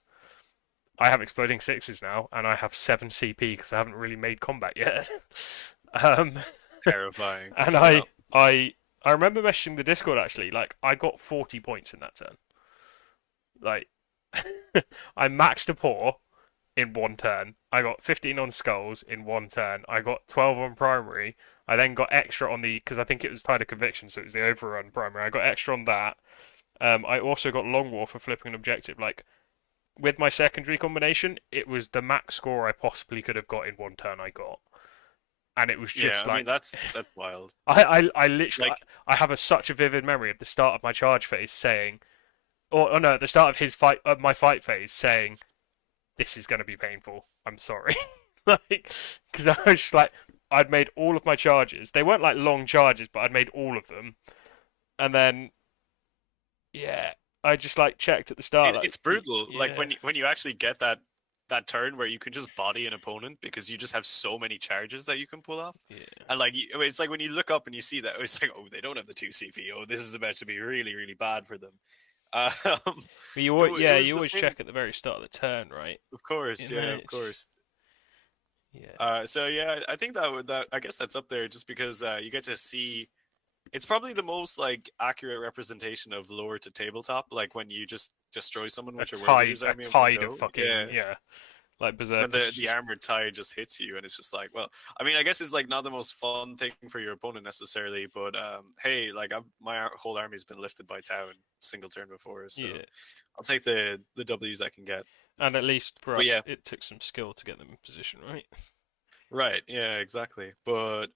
I have exploding sixes now, and I have 7 CP because I haven't really made combat yet. um, Terrifying. and Yeah. I remember messaging the Discord actually. Like I got 40 points in that turn. Like I maxed a paw in one turn. I got 15 on skulls in one turn. I got 12 on primary. I then got extra on the because I think it was tied to conviction, so it was the overrun primary. I got extra on that. I also got long war for flipping an objective. Like with my secondary combination, it was the max score I possibly could have got in one turn. I got, and it was Yeah, just I mean like that's wild. I literally Like I have such a vivid memory of the start of my charge phase saying, or no, at the start of his fight of my fight phase saying, "This is going to be painful. I'm sorry," like because I was just like I'd made all of my charges. They weren't like long charges, but I'd made all of them, and then yeah, I just like checked at the start. Like, it's brutal. Like yeah, when you actually get that turn where you can just body an opponent because you just have so many charges that you can pull off. yeah. And like it's like when you look up and you see that it's like, oh, they don't have the 2 CP. Oh, this is about to be really really bad for them. Um, But you always, yeah, was you the always same. check at the very start of the turn, right? Of course, You yeah, know, of course. yeah, So yeah, I think that I guess that's up there just because you get to see. It's probably the most like accurate representation of lower to tabletop, like when you just destroy someone with your Warriors a army in one tide of go. fucking Yeah, yeah. like when berserkers. the armored tie just hits you, and it's just like, well, I mean, I guess it's like not the most fun thing for your opponent necessarily, but hey, like my whole army's been lifted by Tau in single turn before, so Yeah, I'll take the W's I can get. and at least for But us, yeah, it took some skill to get them in position, right? right, yeah, exactly. But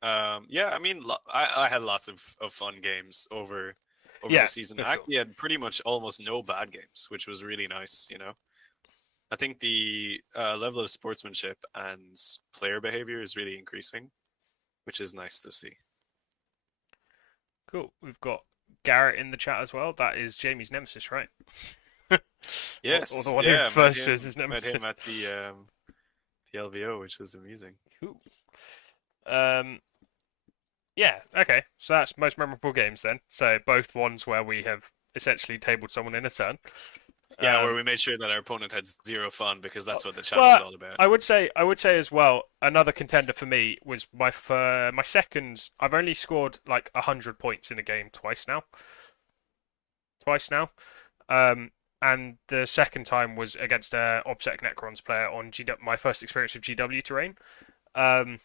yeah, I mean, I had lots of fun games over the Yeah, season. for I sure. actually had pretty much almost no bad games, which was really nice, you know. I think the level of sportsmanship and player behavior is really increasing, which is nice to see. Cool. We've got Garrett in the chat as well. That is Jamie's nemesis, right? Or the Yes, one who yeah, refers to as his met him nemesis. at the LVO, which was amusing. Cool. Um, yeah, okay. So that's most memorable games then. So both ones where we have essentially tabled someone in a turn. Yeah, where we made sure that our opponent had zero fun because that's what the channel Well, is all about. I would say as well. Another contender for me was my second. I've only scored like 100 points in a game twice now. Um, and the second time was against a OBSEC Necrons player on my first experience of GW terrain. Um,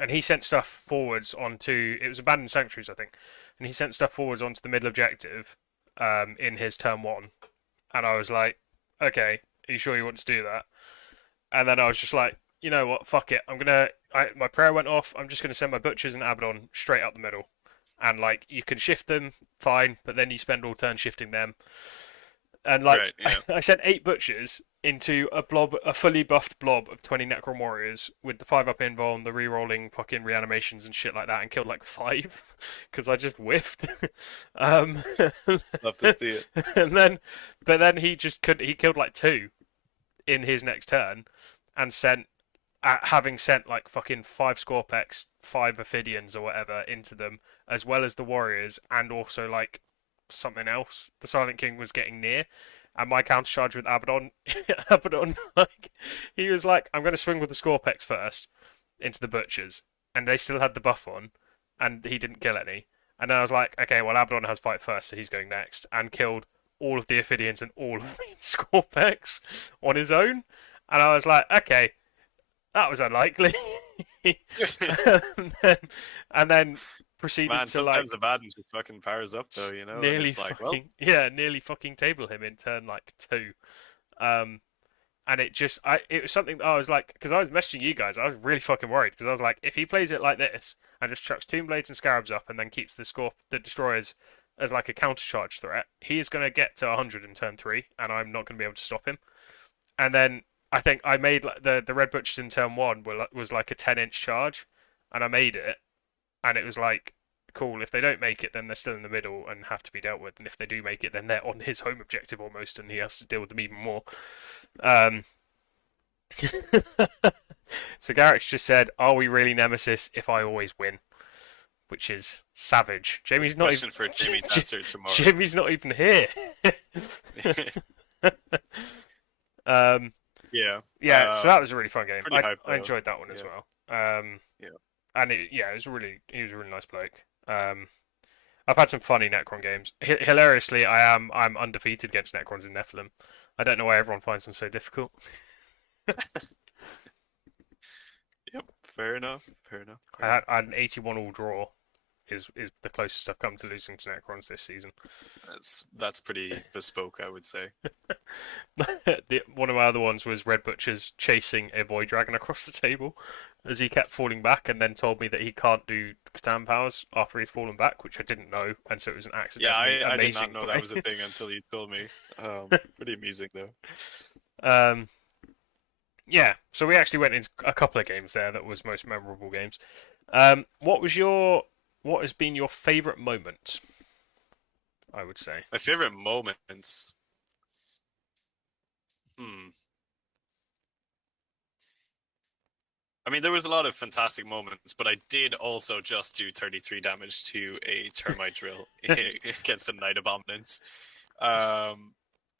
and he sent stuff forwards onto it was abandoned sanctuaries, I think, and he sent stuff forwards onto the middle objective, in his turn one, and I was like, okay, are you sure you want to do that? And then I was just like, you know what, fuck it, my prayer went off. I'm just gonna send my butchers and Abaddon straight up the middle, and like you can shift them, fine, but then you spend all turn shifting them. And like Right, yeah. I sent 8 butchers into a fully buffed blob of 20 Necron warriors with the 5-up invul and the re-rolling fucking reanimations and shit like that, and killed like 5 because I just whiffed. um, Love to see it. and then, but then he just could he killed like 2 in his next turn, and having sent like fucking 5 Scorpex, 5 Ophidians or whatever into them, as well as the warriors, and also like something else. The Silent King was getting near, and my counter charge with Abaddon, Abaddon, like he was like, I'm going to swing with the Scorpex first into the butchers, and they still had the buff on, and he didn't kill any. And then I was like, okay, well Abaddon has fight first, so he's going next, and killed all of the Ophidians and all of the Scorpex on his own. And I was like, okay, that was unlikely. and, then, and then proceeded Man, to sometimes the bad just fucking powers up though, you know? And nearly it's like, fucking nearly fucking table him in turn like 2. Um, and it was something that I was like, because I was messaging you guys, I was really fucking worried because I was like, if he plays it like this and just chucks Tomb Blades and Scarabs up and then keeps the destroyers as like a counter charge threat, he is going to get to 100 in turn 3, and I'm not going to be able to stop him. And then I think I made like, the Red Butchers in turn 1 was like a 10-inch charge, and I made it, and it was like, cool. If they don't make it, then they're still in the middle and have to be dealt with. And if they do make it, then they're on his home objective almost, and he has to deal with them even more. So Garrett's just said, "Are we really nemesis if I always win?" Which is savage. Jamie's not even for Jamie to answer tomorrow. Jamie's not even here. Yeah. So that was a really fun game. I enjoyed that one as well. Yeah. And he was a really nice bloke. I've had some funny Necron games. Hilariously, I'm undefeated against Necrons in Nephilim. I don't know why everyone finds them so difficult. Yep, fair enough. I had an 81-all draw. Is the closest I've come to losing to Necrons this season. That's pretty bespoke, I would say. One of my other ones was Red Butchers chasing a Void Dragon across the table as he kept falling back, and then told me that he can't do Catan powers after he's fallen back, which I didn't know, and so it was an accident. Yeah, I did not know that was a thing until you told me. Pretty amusing though. Yeah, so we actually went into a couple of games there that was most memorable games. What has been your favourite moment? I would say my favourite moments. I mean, there was a lot of fantastic moments, but I did also just do 33 damage to a termite drill against a Night Abominant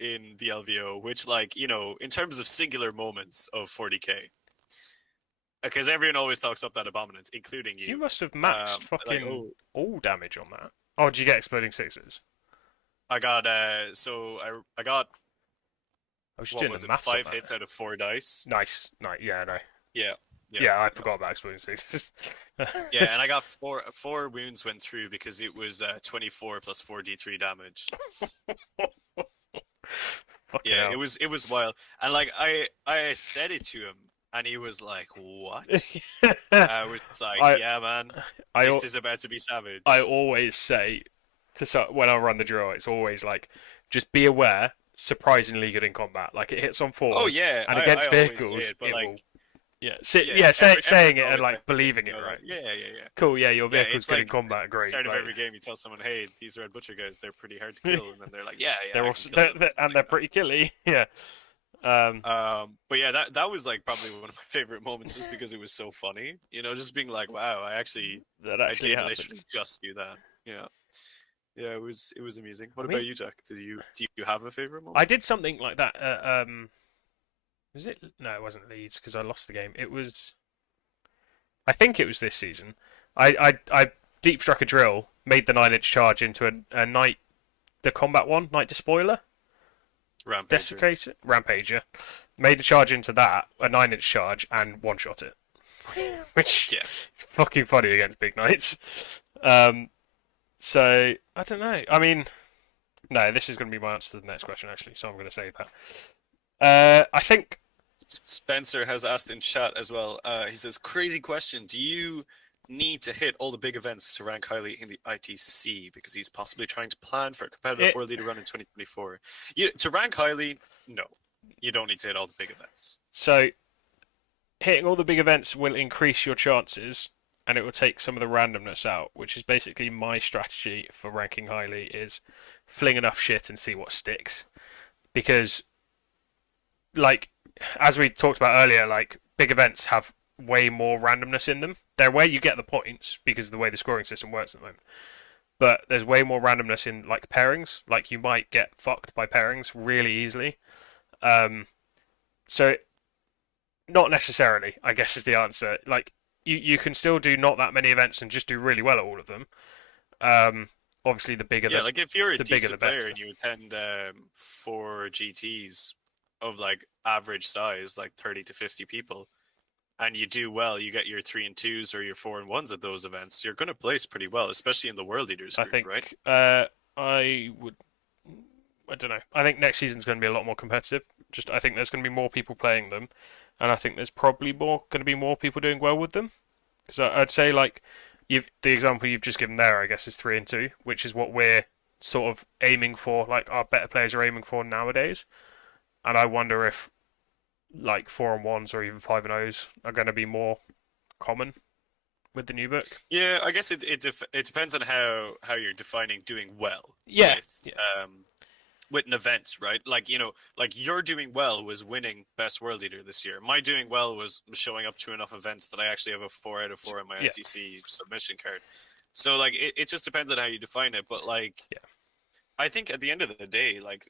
in the LVO, which, like, you know, in terms of singular moments of 40k, because everyone always talks up that Abominant, including you. You must have matched fucking all damage on that. Oh, did you get exploding sixes? I got I got I was just what doing was the it? maths on 5 hits that. out of 4 dice. Nice. Yeah, no. Yeah, yeah, Yeah, I yeah. forgot about exploding sixes. Yeah, and I got four wounds went through because it was 24 plus 4d3 damage. Fucking Yeah, hell. it was wild. And like I said it to him and he was like, "What?" I was like, I "Yeah, man. I This is about to be I savage." always say when I run the drill, it's always like, just be aware. Surprisingly good in combat. Like it hits on Oh fours, yeah, and I against always say vehicles, it, but it like will. Yeah, yeah, saying everyone's it and always like like, believing you it, know, right? like yeah. Cool. Yeah, your Yeah, vehicle's it's good like in combat. the Great. start of Like every game you tell someone, "Hey, these red butcher guys, they're pretty hard to kill." And then they're like, "Yeah, they're I can also kill them." It's and like, they're pretty killy. Yeah. Um. but yeah, that was like probably one of my favorite moments just because it was so funny. You know, just being like, "Wow, That I actually did happened. literally just do that." Yeah. Yeah, it was amazing. What I about mean, you, Jack? Do you have a favorite I moment? did something like that. Was it? No, it wasn't Leeds because I lost the game. It was. I think it was this season. I deep struck a drill, made the 9-inch charge into a knight, the combat one, knight despoiler, Rampager. desecrator, rampager. Made the charge into that, a 9-inch charge, and one shot it, which Yeah. is fucking funny against big knights. Um, so I don't know. I mean, no, this is going to be my answer to the next question actually, so I'm going to save that. I think Spencer has asked in chat as well. He says, "Crazy question. Do you need to hit all the big events to rank highly in the ITC? Because he's possibly trying to plan for a competitive world leader run in 2024. To rank highly, no, you don't need to hit all the big events. so. Hitting all the big events will increase your chances, and it will take some of the randomness out, which is basically my strategy for ranking highly: is fling enough shit and see what sticks. Because, like, as we talked about earlier, like big events have way more randomness in them. They're where you get the points because of the way the scoring system works at the moment. But there's way more randomness in like pairings. Like you might get fucked by pairings really easily. So not necessarily, I guess is the answer. Like you can still do not that many events and just do really well at all of them. Obviously the bigger Yeah, like if you're a the bigger the decent player better. and you attend 4 GTs of like average size, like 30 to 50 people, and you do well, you get your 3 and 2s or your 4 and 1s at those events, you're going to place pretty well, especially in the World Eaters I group, think right? I would. I don't know. I think next season's going to be a lot more competitive. Just I think there's going to be more people playing them, and I think there's probably going to be more people doing well with them. Because I'd say like the example you've just given there, I guess, is 3 and 2, which is what we're sort of aiming for. Like our better players are aiming for nowadays, and I wonder if like 4 and 1s or even 5 and 0s are going to be more common with the new book. Yeah, I guess it depends on how you're defining doing well Yeah, with yeah, with an event, right? Like, like your doing well was winning Best World Leader this year. My doing well was showing up to enough events that I actually have a 4 out of 4 on my yeah, ITC submission card. So like it just depends on how you define it, but like yeah. I think at the end of the day, like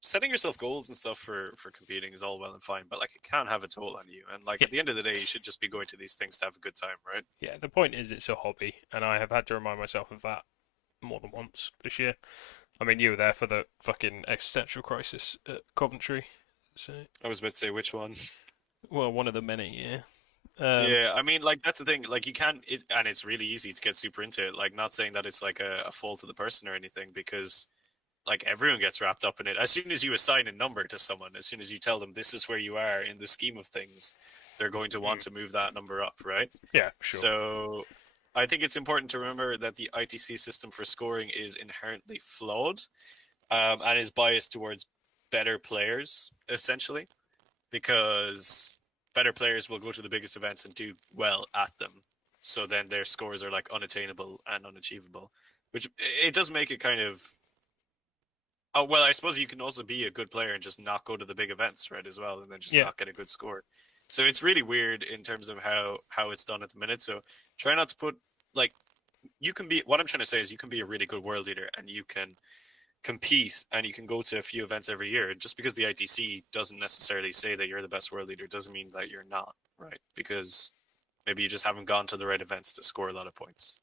setting yourself goals and stuff for competing is all well and fine, but like it can have a toll on you. And like Yeah. at the end of the day, you should just be going to these things to have a good time, right? Yeah, the point is it's a hobby, and I have had to remind myself of that more than once this year. I mean, you were there for the fucking existential crisis at Coventry, so I was about to say which one. well, one of the many, yeah. Yeah, I mean, like that's the thing. Like you can, and it's really easy to get super into it. Like, not saying that it's like a fault of the person or anything, because like everyone gets wrapped up in it. As soon as you assign a number to someone, as soon as you tell them this is where you are in the scheme of things, they're going to want to move that number up, right? Yeah, sure. So I think it's important to remember that the ITC system for scoring is inherently flawed, and is biased towards better players, essentially, because better players will go to the biggest events and do well at them. So then their scores are like unattainable and unachievable, which it does make it kind of. Oh, well, I suppose you can also be a good player and just not go to the big events, right, as well, and then just Yeah. not get a good score. So it's really weird in terms of how it's done at the minute. So try not to put like you can be. What I'm trying to say is you can be a really good world leader and you can compete and you can go to a few events every year. Just because the ITC doesn't necessarily say that you're the best world leader doesn't mean that you're not, right? Because maybe you just haven't gone to the right events to score a lot of points.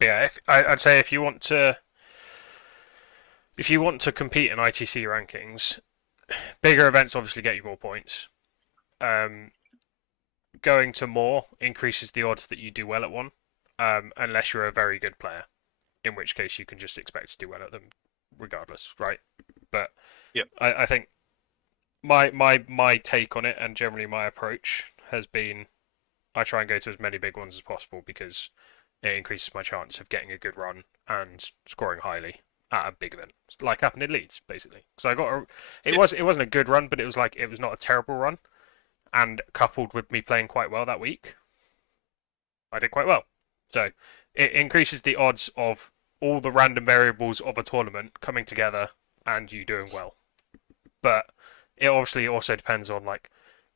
Yeah, I'd say if you want to if you want to compete in ITC rankings, bigger events obviously get you more points. Um, Going to more increases the odds that you do well at one, unless you're a very good player, in which case you can just expect to do well at them regardless, right? But Yep. I think my take on it and generally my approach has been I try and go to as many big ones as possible because it increases my chance of getting a good run and scoring highly at a big event, like happened in Leeds, basically. Because I got Yeah. it wasn't a good run, but it was like it was not a terrible run, and coupled with me playing quite well that week, I did quite well. So it increases the odds of all the random variables of a tournament coming together and you doing well. But it obviously also depends on like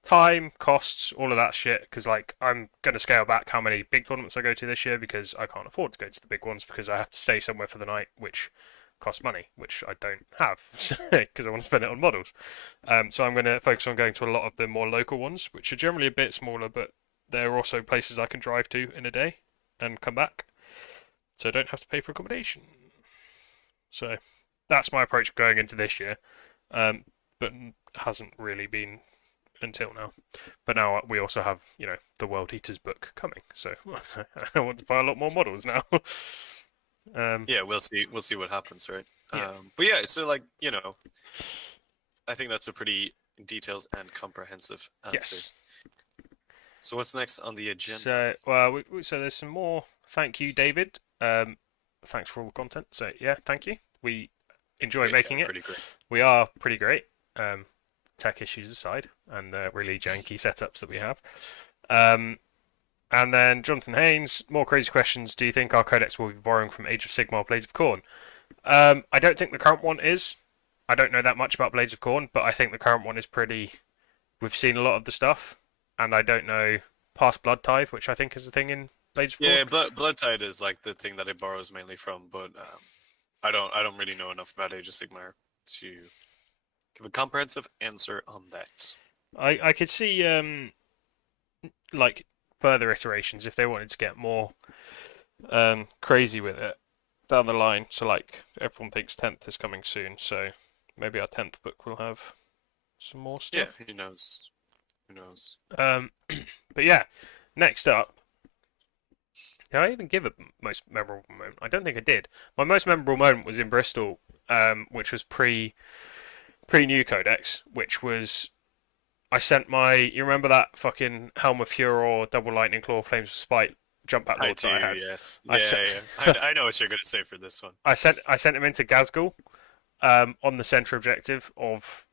time, costs, all of that shit. Because like I'm gonna scale back how many big tournaments I go to this year because I can't afford to go to the big ones because I have to stay somewhere for the night, which costs money, which I don't have because I want to spend it on models. So I'm going to focus on going to a lot of the more local ones, which are generally a bit smaller, but there are also places I can drive to in a day and come back, so I don't have to pay for accommodation. So that's my approach going into this year, but hasn't really been until now. But now we also have, the World Eaters book coming, so I want to buy a lot more models now. Yeah, we'll see. We'll see what happens, right? Yeah. But yeah, so like I think that's a pretty detailed and comprehensive answer. Yes. So what's next on the agenda? So well, so there's some more. Thank you, David. Thanks for all the content. So yeah, thank you. We enjoy making it. Pretty great. We are pretty great. Tech issues aside, and the really janky setups that we have. And then Jonathan Haynes, more crazy questions. Do you think our codex will be borrowing from Age of Sigmar Blades of Khorne? I don't think the current one is. I don't know that much about Blades of Khorne, but I think the current one is pretty. We've seen a lot of the stuff, and I don't know past Blood Tithe, which I think is a thing in Blades of Khorne. Yeah, Blood Tide is like the thing that it borrows mainly from, but I don't really know enough about Age of Sigmar to give a comprehensive answer on that. I could see like further iterations if they wanted to get more crazy with it down the line. So like everyone thinks 10th is coming soon, so maybe our 10th book will have some more stuff. Yeah, who knows? Who knows? But yeah, next up. Did I even give a most memorable moment? I don't think I did. My most memorable moment was in Bristol, which was pre new codex, which was I sent my. You remember that fucking Helm of Furor, Double Lightning Claw, Flames of Spite jump back I lord do, that I had? yes. Yeah. I know what you're going to say for this one. I sent him into Gazgul, on the center objective of,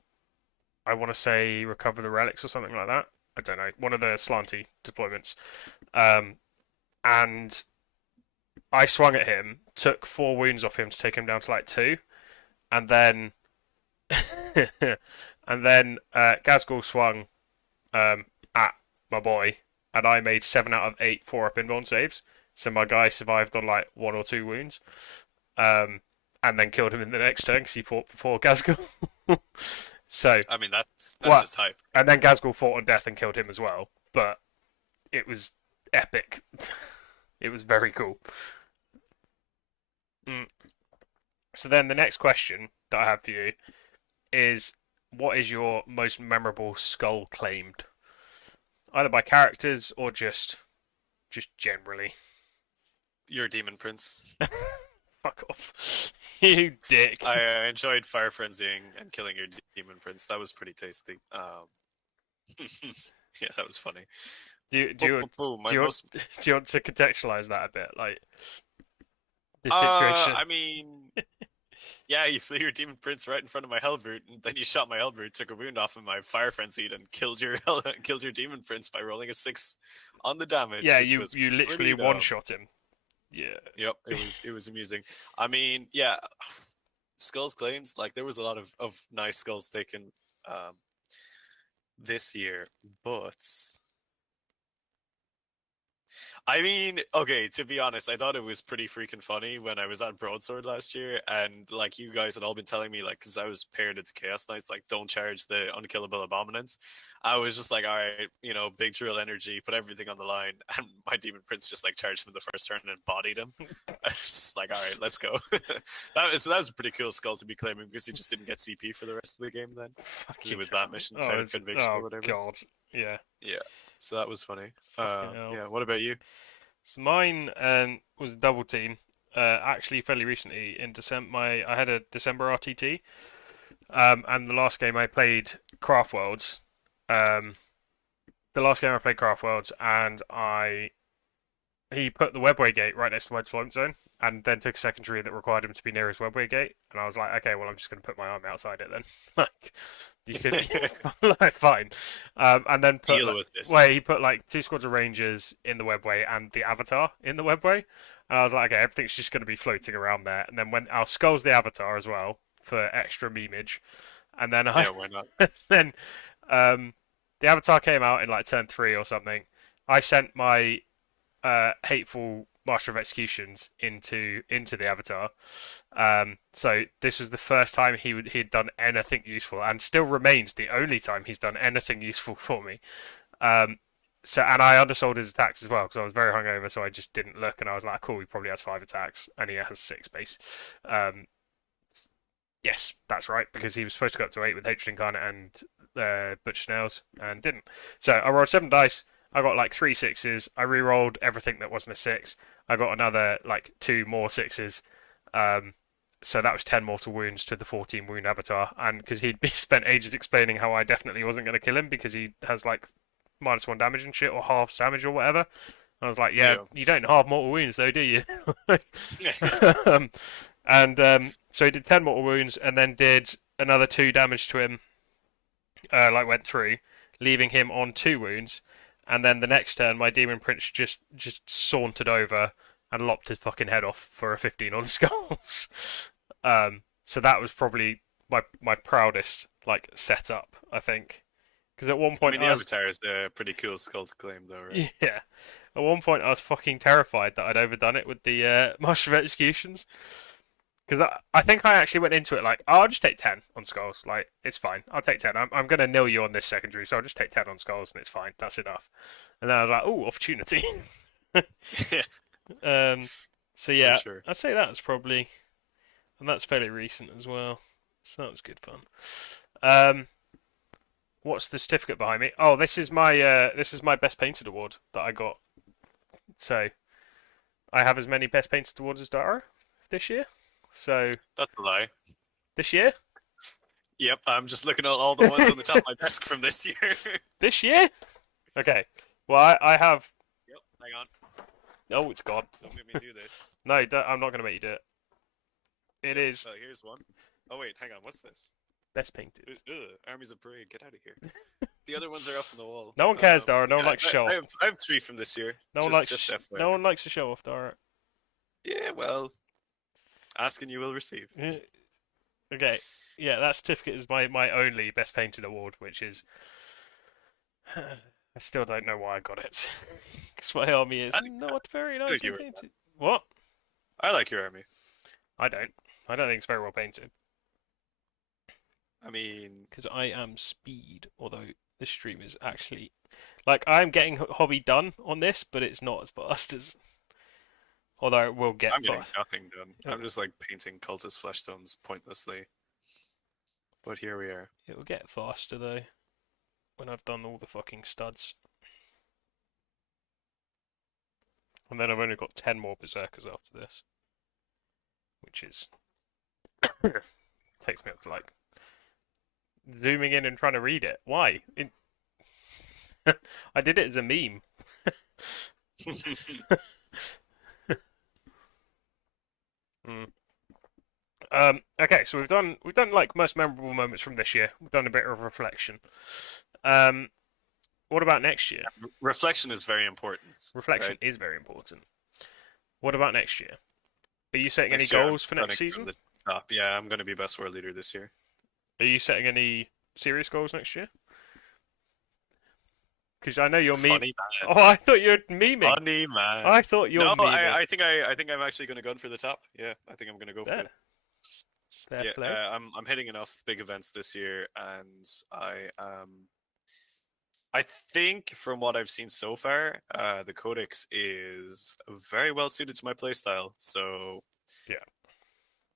I want to say recover the relics or something like that. I don't know, one of the slanty deployments, and I swung at him, took 4 wounds off him to take him down to like 2, and then Gazgul swung at my boy, and I made 7 out of 8 4-up inbound saves. So my guy survived on like 1 or 2 wounds, and then killed him in the next turn because he fought before Gazgul. So I mean, that's well, just hype. And then Gazgul fought on death and killed him as well. But it was epic. It was very cool. So then the next question that I have for you is, what is your most memorable skull claimed? Either by characters or just generally. You're a demon prince. Fuck off. You dick. I enjoyed fire frenzying and killing your demon prince. That was pretty tasty. Yeah, that was funny. Do you want to contextualize that a bit? Like, the situation. I mean, yeah, you flew your demon prince right in front of my Hellbrute, and then you shot my Hellbrute, took a wound off of my fire frenzied, and killed your demon prince by rolling a 6 on the damage. Yeah, you literally one-shot him. Yeah. Yep, it was amusing. I mean, yeah, skulls claims, like there was a lot of nice skulls taken this year, but I mean, okay, to be honest, I thought it was pretty freaking funny when I was at Broadsword last year, and like you guys had all been telling me, like, because I was paired into Chaos Knights, like, don't charge the unkillable abominants. I was just like, all right, big drill energy, put everything on the line, and my Demon Prince just like charged him in the first turn and bodied him. I was just like, all right, let's go. that was a pretty cool skull to be claiming because he just didn't get CP for the rest of the game then. Because it was that mission, Town of Conviction or whatever. God, yeah. Yeah, so that was funny. Fucking hell. Yeah, what about you? So mine was a double team. Actually, fairly recently in December, I had a December RTT, and the last game I played Craft Worlds. The last game I played Craft Worlds, and he put the webway gate right next to my deployment zone, and then took a secondary that required him to be near his webway gate. And I was like, okay, well, I'm just going to put my army outside it then. Like, you could, like, fine. And then put, Deal with this. Well, he put like 2 squads of rangers in the webway and the avatar in the webway. And I was like, okay, everything's just going to be floating around there. And then when I'll skulls the avatar as well for extra memeage. And then Yeah, why not? then the avatar came out in like turn 3 or something. I sent my hateful Master of Executions into the avatar. So this was the first time he'd done anything useful, and still remains the only time he's done anything useful for me. And I undersold his attacks as well because I was very hungover, so I just didn't look, and I was like, cool, he probably has 5 attacks, and he has 6 base. Yes, that's right, because he was supposed to go up to 8 with Hatred Incarnate and Butcher Snails, and didn't. So I rolled 7 dice. I got like 3 6s. I re-rolled everything that wasn't a 6. I got another like 2 more 6s. So that was 10 mortal wounds to the 14 wound avatar. And because he'd spent ages explaining how I definitely wasn't going to kill him because he has like -1 damage and shit, or half damage or whatever. I was like, yeah, you don't halve mortal wounds though, do you? So he did 10 mortal wounds and then did another 2 damage to him. Went through, leaving him on 2 wounds. And then the next turn, my Demon Prince just sauntered over and lopped his fucking head off for a 15 on skulls. So that was probably my proudest like setup, I think. Because at one point, I mean, the Avatar is a pretty cool skull to claim, though, right? Yeah. At one point, I was fucking terrified that I'd overdone it with the Master of Executions. Because I think I actually went into it like, oh, I'll just take 10 on skulls. Like, it's fine. I'll take 10. I'm going to nil you on this secondary, so I'll just take 10 on skulls, and it's fine. That's enough. And then I was like, oh, opportunity. Yeah. So, yeah, sure. I'd say that's probably... And that's fairly recent as well. So that was good fun. What's the certificate behind me? Oh, this is my Best Painted award that I got. So, I have as many Best Painted awards as Dara this year. So That's a lie. this year? Yep, I'm just looking at all the ones on the top of my desk from this year. This year? Okay. Well, I have. Yep, hang on. Oh, it's gone. Don't make me do this. No, I'm not going to make you do it. It is So here's one. Oh wait, hang on. What's this? Best Painted. Armies of Parade. Get out of here. The other ones are up on the wall. No one cares, Dara. No one likes to show off. I have 3 from this year. No one likes. No one likes to show off, Dara. Yeah, well, asking you will receive. Okay. Yeah, that certificate is my only Best Painted award, which is. I still don't know why I got it. Because my army is not very nicely painted. What? I like your army. I don't. I don't think it's very well painted. I mean, because I am speed, although this stream is actually like I'm getting hobby done on this, but it's not as fast as. Although it will get I'm getting fast. nothing done. I'm just like painting cultist fleshstones pointlessly. But here we are. It will get faster though when I've done all the fucking studs. And then I've only got 10 more berserkers after this, which is takes me up to like. Zooming in and trying to read it. Why? I did it as a meme. Okay, so we've done like most memorable moments from this year. We've done a bit of reflection. What about next year? Reflection is very important. Reflection right? is very important. What about next year? Are you setting Next any year, goals for next season? Yeah, I'm going to be best world leader this year. Are you setting any serious goals next year? Because I know you're meme. Funny man. Oh, I thought you were memeing. Funny man. I thought you're No, memeing. I think I'm actually gonna gun for the top. Yeah, I think I'm gonna go for There, it. fair Yeah, play. I'm hitting enough big events this year, and I think from what I've seen so far, the Codex is very well suited to my playstyle. So Yeah,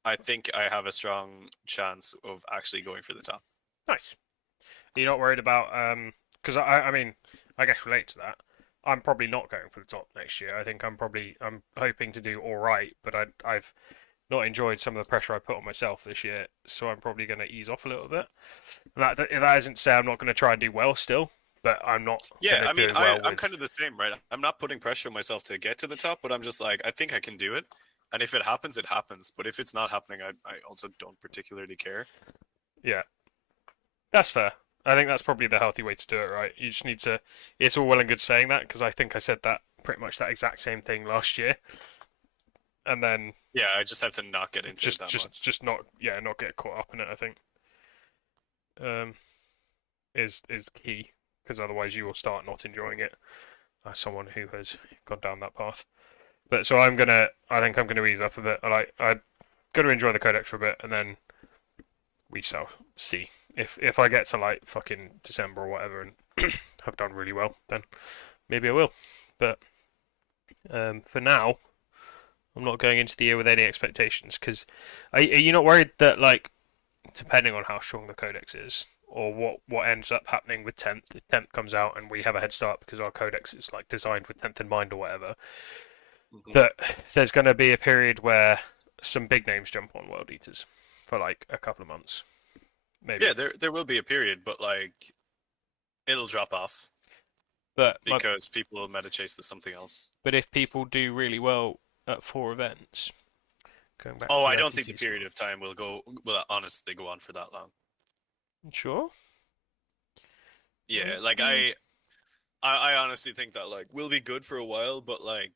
I think I have a strong chance of actually going for the top. nice. You're not worried about because I mean, I guess relate to that. I'm probably not going for the top next year. I think I'm hoping to do all right, but I've not enjoyed some of the pressure I put on myself this year, so I'm probably going to ease off a little bit. And that isn't to say I'm not going to try and do well still, but I'm not going Yeah, to I mean, do well I'm with. kind of the same, right? I'm not putting pressure on myself to get to the top, but I'm just like, I think I can do it. And if it happens, it happens. But if it's not happening, I also don't particularly care. Yeah, that's fair. I think that's probably the healthy way to do it, right? You just need to. It's all well and good saying that because I think I said that pretty much that exact same thing last year, and then Yeah, I just have to not get into it just that just much. just not not get caught up in it. I think um, is key because otherwise you will start not enjoying it as someone who has gone down that path. But so I think I'm gonna ease up a bit. I'm gonna enjoy the codex for a bit, and then we shall see. If I get to like fucking December or whatever and have done really well, then maybe I will. But for now, I'm not going into the year with any expectations because are you not worried that like depending on how strong the codex is or what ends up happening with 10th, if 10th comes out and we have a head start because our codex is like designed with 10th in mind or whatever, Hmm. that there's going to be a period where some big names jump on World Eaters for like a couple of months, maybe. Yeah, there will be a period, but like it'll drop off But because people will meta chase to something else. but if people do really well at 4 events, going back to Oh, the I don't think the ITC period stuff, of time will honestly go on for that long. sure. Yeah, like Mm, I honestly think that like will be good for a while, but like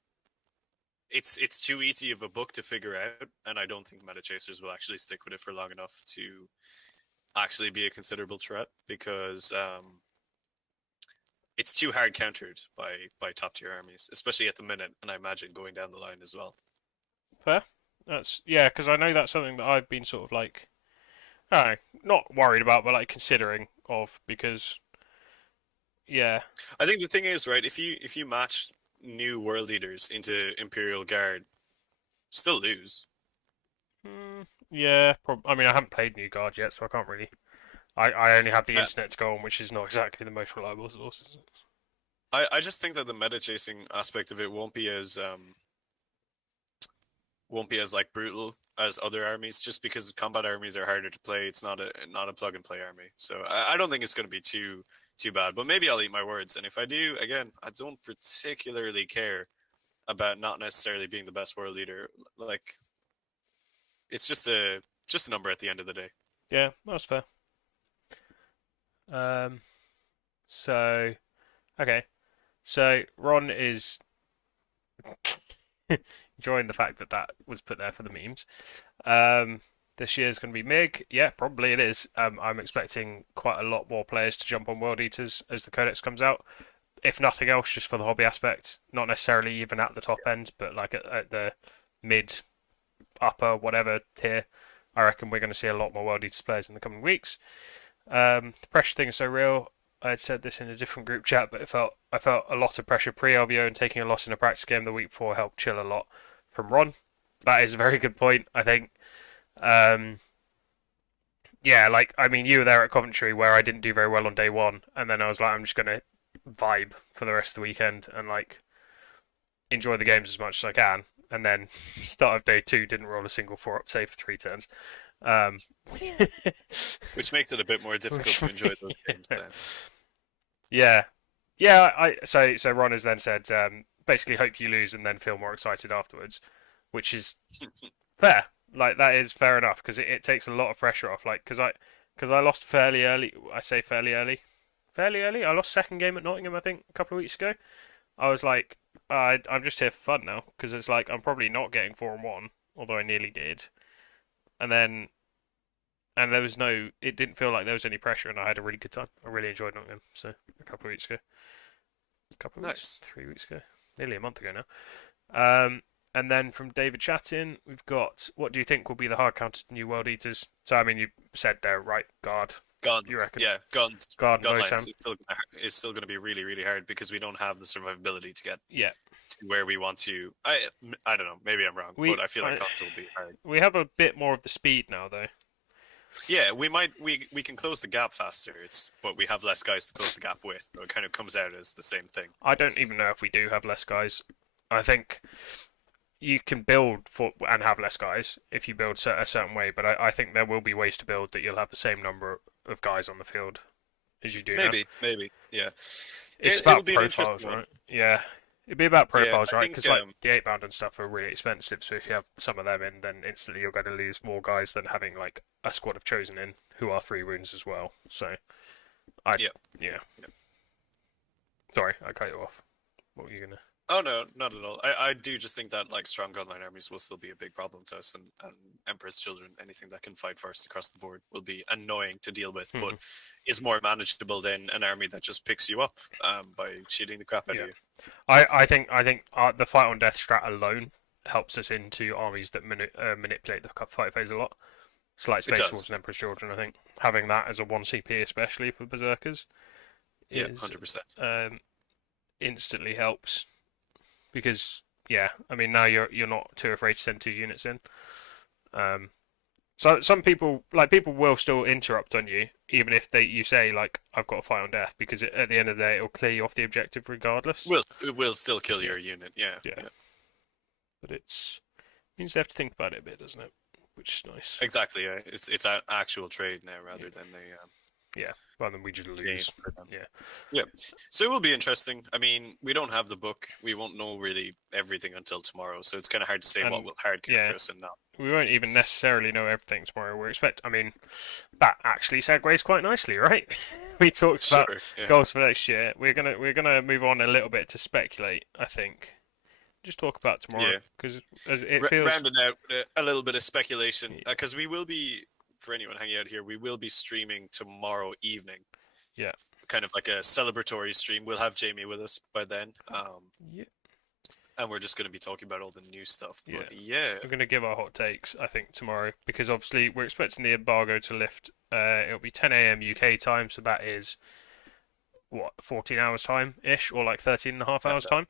it's too easy of a book to figure out, and I don't think meta chasers will actually stick with it for long enough to actually be a considerable threat because it's too hard countered by top tier armies, especially at the minute, and I imagine going down the line as well. fair. That's yeah, because I know that's something that I've been sort of like, I don't know, not worried about, but like considering of because yeah, I think the thing is, right, if you match new world eaters into Imperial Guard, still lose. yeah. I mean, I haven't played New Guard yet, so I can't really. I only have the I, internet to go on, which is not exactly the most reliable source. Is it? I just think that the meta chasing aspect of it won't be as like brutal as other armies, just because combat armies are harder to play. It's not a plug and play army, so I don't think it's going to be too bad. But maybe I'll eat my words, and if I do, again, I don't particularly care about not necessarily being the best world leader. Like it's just a number at the end of the day. Yeah, that's fair. Um, so okay, so Ron is enjoying the fact that that was put there for the memes. This year's going to be Mig. Yeah, probably it is. I'm expecting quite a lot more players to jump on World Eaters as the Codex comes out. If nothing else, just for the hobby aspect. Not necessarily even at the top end, but like at the mid, upper, whatever tier. I reckon we're going to see a lot more World Eaters players in the coming weeks. The pressure thing is so real. I had said this in a different group chat, but I felt a lot of pressure pre-LVO and taking a loss in a practice game the week before helped chill a lot from Ron. That is a very good point. I think um, yeah, like I mean, you were there at Coventry where I didn't do very well on day one, and then I was like, I'm just gonna vibe for the rest of the weekend and like enjoy the games as much as I can. And then start of day two, didn't roll a single 4-up save for 3 turns. Um, Which makes it a bit more difficult to enjoy those games then. yeah, yeah. So Ron has then said basically hope you lose and then feel more excited afterwards, which is fair. Like that is fair enough because it takes a lot of pressure off. Like because I lost fairly early. I say fairly early, fairly early. I lost second game at Nottingham, I think, a couple of weeks ago. I was like, I'm just here for fun now because it's like I'm probably not getting 4-1, although I nearly did. And then and there was no, it didn't feel like there was any pressure, and I had a really good time. I really enjoyed Nottingham, so a couple of weeks ago. a couple of Nice. weeks, 3 weeks ago, nearly a month ago now. And then from David Chattin, we've got, what do you think will be the hard counter to new World Eaters? So, I mean, you said there, right, guard. You Guns, reckon? yeah, guns. Guard and Gunlines Votan. is still gonna be really, really hard because we don't have the survivability to get Yeah. to where we want to. I don't know. Maybe I'm wrong, but I feel like guns will be hard. We have a bit more of the speed now, though. Yeah, we can close the gap faster. But we have less guys to close the gap with, so it kind of comes out as the same thing. I don't even know if we do have less guys. I think you can build for and have less guys if you build a certain way, but I think there will be ways to build that you'll have the same number of guys on the field as you do now. Maybe, yeah. It's about profiles, right? Yeah. It'd be about profiles, right? Because like the 8-bound and stuff are really expensive, so if you have some of them in, then instantly you're going to lose more guys than having like a squad of chosen in who are 3 wounds as well. So, yeah. Sorry, I cut you off. What were you gonna? Oh no, not at all. I do just think that like strong gunline armies will still be a big problem to us, and Emperor's Children, anything that can fight first across the board, will be annoying to deal with, but is more manageable than an army that just picks you up by shooting the crap out of you. I think the fight on death strat alone helps us into armies that manipulate the fight phase a lot. It's like Space Wolves and Emperor's Children. I think having that as a 1 CP, especially for berserkers, yeah, 100%, instantly helps. Because I mean now you're not too afraid to send 2 units in. So some people will still interrupt on you, even if you say like I've got a fight on death, because at the end of the day it'll clear you off the objective regardless. It will still kill your unit, yeah. But it means they have to think about it a bit, doesn't it? Which is nice. Exactly, yeah. It's an actual trade now rather than rather than we just lose. Yeah. So it will be interesting. I mean, we don't have the book. We won't know really everything until tomorrow, so it's kind of hard to say what will hard counter us and not. We won't even necessarily know everything tomorrow. I mean, that actually segues quite nicely, right? We talked about goals for next year. We're gonna move on a little bit to speculate, I think. Just talk about tomorrow, because it feels rounded out a little bit of speculation, because we will be, for anyone hanging out here, we will be streaming tomorrow evening. Yeah. Kind of like a celebratory stream. We'll have Jamie with us by then. And we're just going to be talking about all the new stuff. But we're going to give our hot takes, I think, tomorrow, because obviously we're expecting the embargo to lift. It'll be 10 a.m. UK time, so that is, 14 hours time-ish, or like 13 and a half hours time.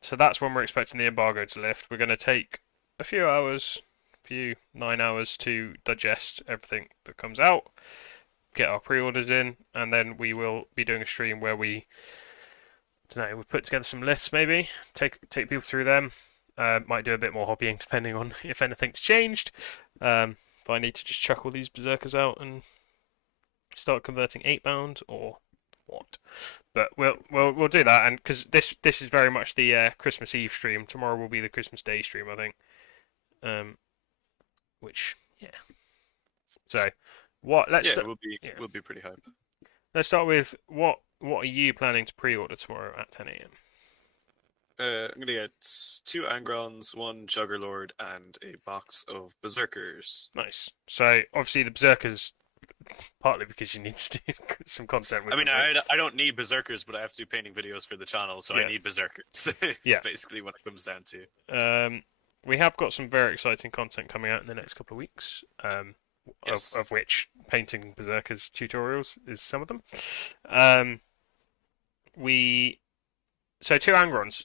So that's when we're expecting the embargo to lift. We're going to take a few 9 hours to digest everything that comes out, get our pre-orders in, and then we will be doing a stream where we put together some lists, maybe take people through them. Might do a bit more hobbying depending on if anything's changed. If I need to just chuck all these berserkers out and start converting 8-bound or what, but we'll do that. And because this is very much the Christmas Eve stream. Tomorrow will be the Christmas Day stream, I think. Which So what? We'll be pretty hyped. Let's start with what are you planning to pre-order tomorrow at 10 a.m? I'm gonna get 2 Angrons, 1 Juggerlord, and a box of Berserkers. Nice. So obviously the Berserkers, partly because you need to do some content with. I mean, I don't need Berserkers, but I have to do painting videos for the channel, so I need Berserkers. It's basically what it comes down to. We have got some very exciting content coming out in the next couple of weeks. Of which painting Berserkers tutorials is some of them. So 2 Angrons.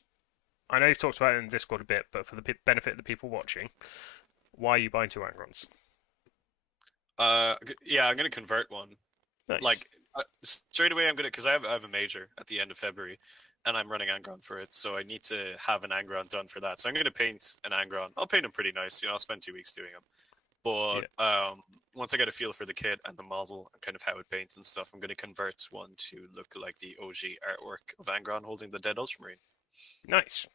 I know you've talked about it in Discord a bit, but for the benefit of the people watching, why are you buying 2 Angrons? I'm gonna convert one. Nice. Like straight away, because I have a major at the end of February, and I'm running Angron for it, so I need to have an Angron done for that. So I'm gonna paint an Angron. I'll paint him pretty nice. I'll spend 2 weeks doing him. But once I get a feel for the kit and the model and kind of how it paints and stuff, I'm going to convert one to look like the OG artwork of Angron holding the dead Ultramarine. Nice.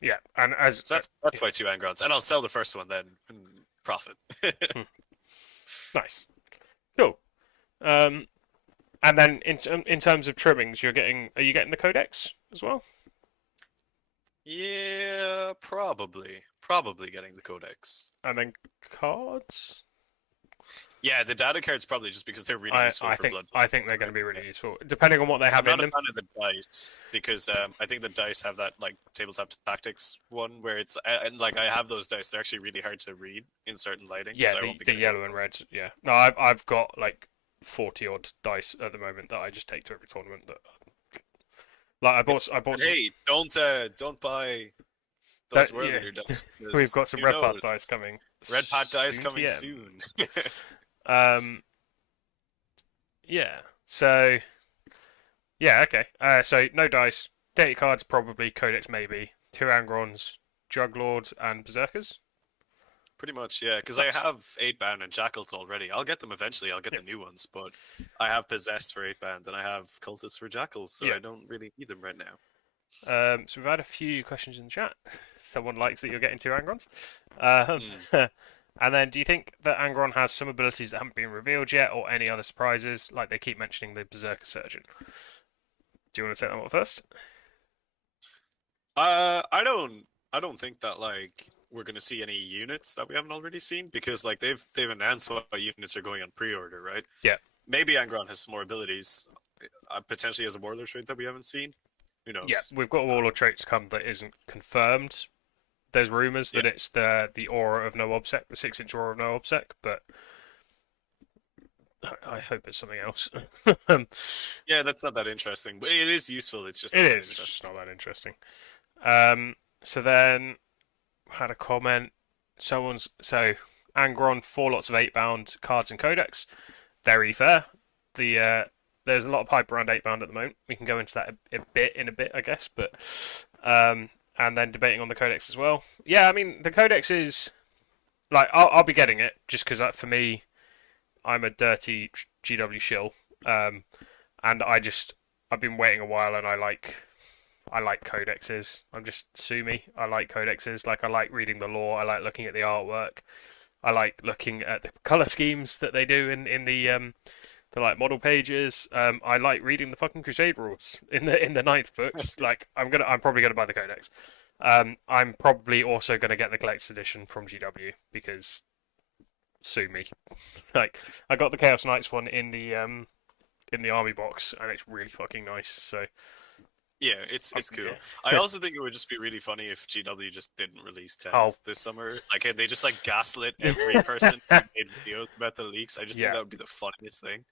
Yeah, and so that's why 2 Angrons, and I'll sell the first one then and profit. Nice. Cool. And then in terms of trimmings, are you getting the Codex as well? Yeah, probably getting the Codex. And then cards? Yeah, the data cards probably just because they're really useful for blood. I think they're going to be really useful, depending on what they have I'm in not them. a fan of the dice because I think the dice have that like tabletop tactics one where it's and like I have those dice. They're actually really hard to read in certain lighting. Yeah, so the yellow and red. Yeah, no, I've got like 40 odd dice at the moment that I just take to every tournament. That like I bought. Hey, don't buy those World Eater dice. We've got some red pot dice coming. Red pot dice coming soon. Yeah. So. Yeah. Okay. So no dice. Data cards probably. Codex maybe. 2 Angrons, Druglord, and Berserkers. Pretty much, yeah. Because I have 8-bound and Jackals already. I'll get them eventually. I'll get the new ones, but I have Possessed for 8-bound and I have Cultists for Jackals, so I don't really need them right now. So we've had a few questions in the chat. Someone likes that you're getting 2 Angrons. And then, do you think that Angron has some abilities that haven't been revealed yet, or any other surprises? Like they keep mentioning the Berserker Surgeon. Do you want to take that one first? I don't think that like we're gonna see any units that we haven't already seen because like they've announced what units are going on pre-order, right? Yeah. Maybe Angron has some more abilities, potentially as a warlord trait that we haven't seen. Who knows? Yeah, we've got a warlord trait to come that isn't confirmed. There's rumours that it's the aura of no obsec, the 6-inch aura of no obsec, but I hope it's something else. Yeah, that's not that interesting, but it is useful. It's just just not that interesting. So then had a comment. So Angron 4 lots of 8-bound cards and codex. Very fair. There's a lot of hype around 8-bound at the moment. We can go into that in a bit, I guess, but and then debating on the codex as well. Yeah, I mean the codex is like I'll be getting it just because for me, I'm a dirty GW shill, and I've been waiting a while, and I like codexes. I'm just sue me. I like codexes. Like I like reading the lore. I like looking at the artwork. I like looking at the color schemes that they do in the like model pages. I like reading the fucking Crusade rules in the 9th books. Like I'm probably gonna buy the codex. I'm probably also gonna get the collector's edition from GW because sue me. Like I got the Chaos Knights one in the army box and it's really fucking nice. So yeah, it's cool. Yeah. I also think it would just be really funny if GW just didn't release 10th this summer. Like they just like gaslit every person who made videos about the leaks. I just think that would be the funniest thing.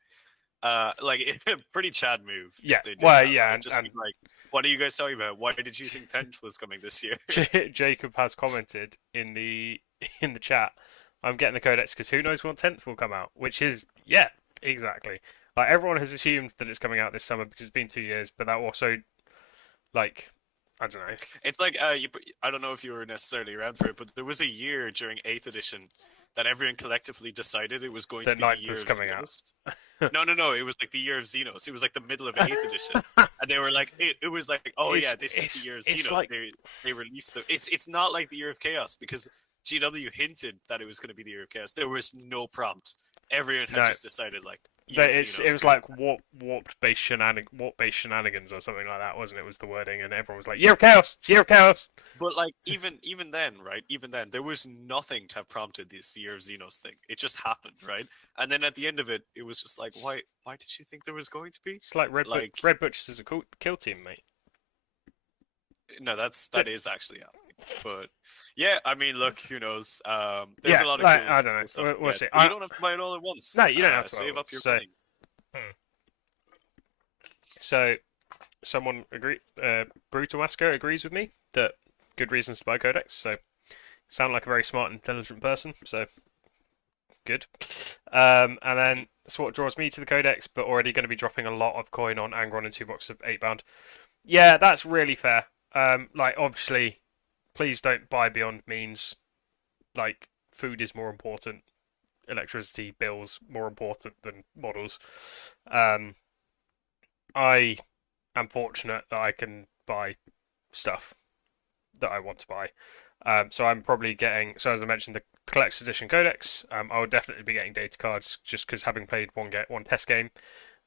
Like a pretty Chad move. Yeah. If they did well, that. yeah, Like, just be like, what are you guys talking about? Why did you think 10th was coming this year? Jacob has commented in the chat. I'm getting the codex because who knows when 10th will come out? Which is exactly. Like everyone has assumed that it's coming out this summer because it's been 2 years, but that also, like, I don't know. It's like I don't know if you were necessarily around for it, but there was a year during 8th edition that everyone collectively decided it was going to be the year of coming Xenos. No, it was like the year of Xenos. It was like the middle of 8th edition, and they were like, it was like, oh yeah, this is the year of Xenos. Like... They released the. It's not like the year of Chaos because GW hinted that it was going to be the year of Chaos. There was no prompt. Everyone had just decided like. But it was like warped base shenanigans or something like that, wasn't it? Was the wording, and everyone was like, "Year of Chaos, Year of Chaos." But like even then, right? Even then, there was nothing to have prompted this Year of Xenos thing. It just happened, right? And then at the end of it, it was just like, why did you think there was going to be? It's like Red Butchers is a cool kill team, mate. No, that is actually happening. But yeah, I mean, look, who knows? There's a lot of cool I don't know. stuff. We'll see. You don't have to buy it all at once. No, you don't have to save up your money. money. So, someone Brutal Masker agrees with me that good reasons to buy Codex. So, sound like a very smart, intelligent person. So, good. And then that's what draws me to the Codex, but already going to be dropping a lot of coin on Angron and 2 boxes of 8-bound. Yeah, that's really fair. Like obviously. Please don't buy beyond means. Like, food is more important. Electricity bills more important than models. I am fortunate that I can buy stuff that I want to buy. So I'm probably getting. So as I mentioned, the Collector's Edition Codex. I will definitely be getting data cards just because having played one test game,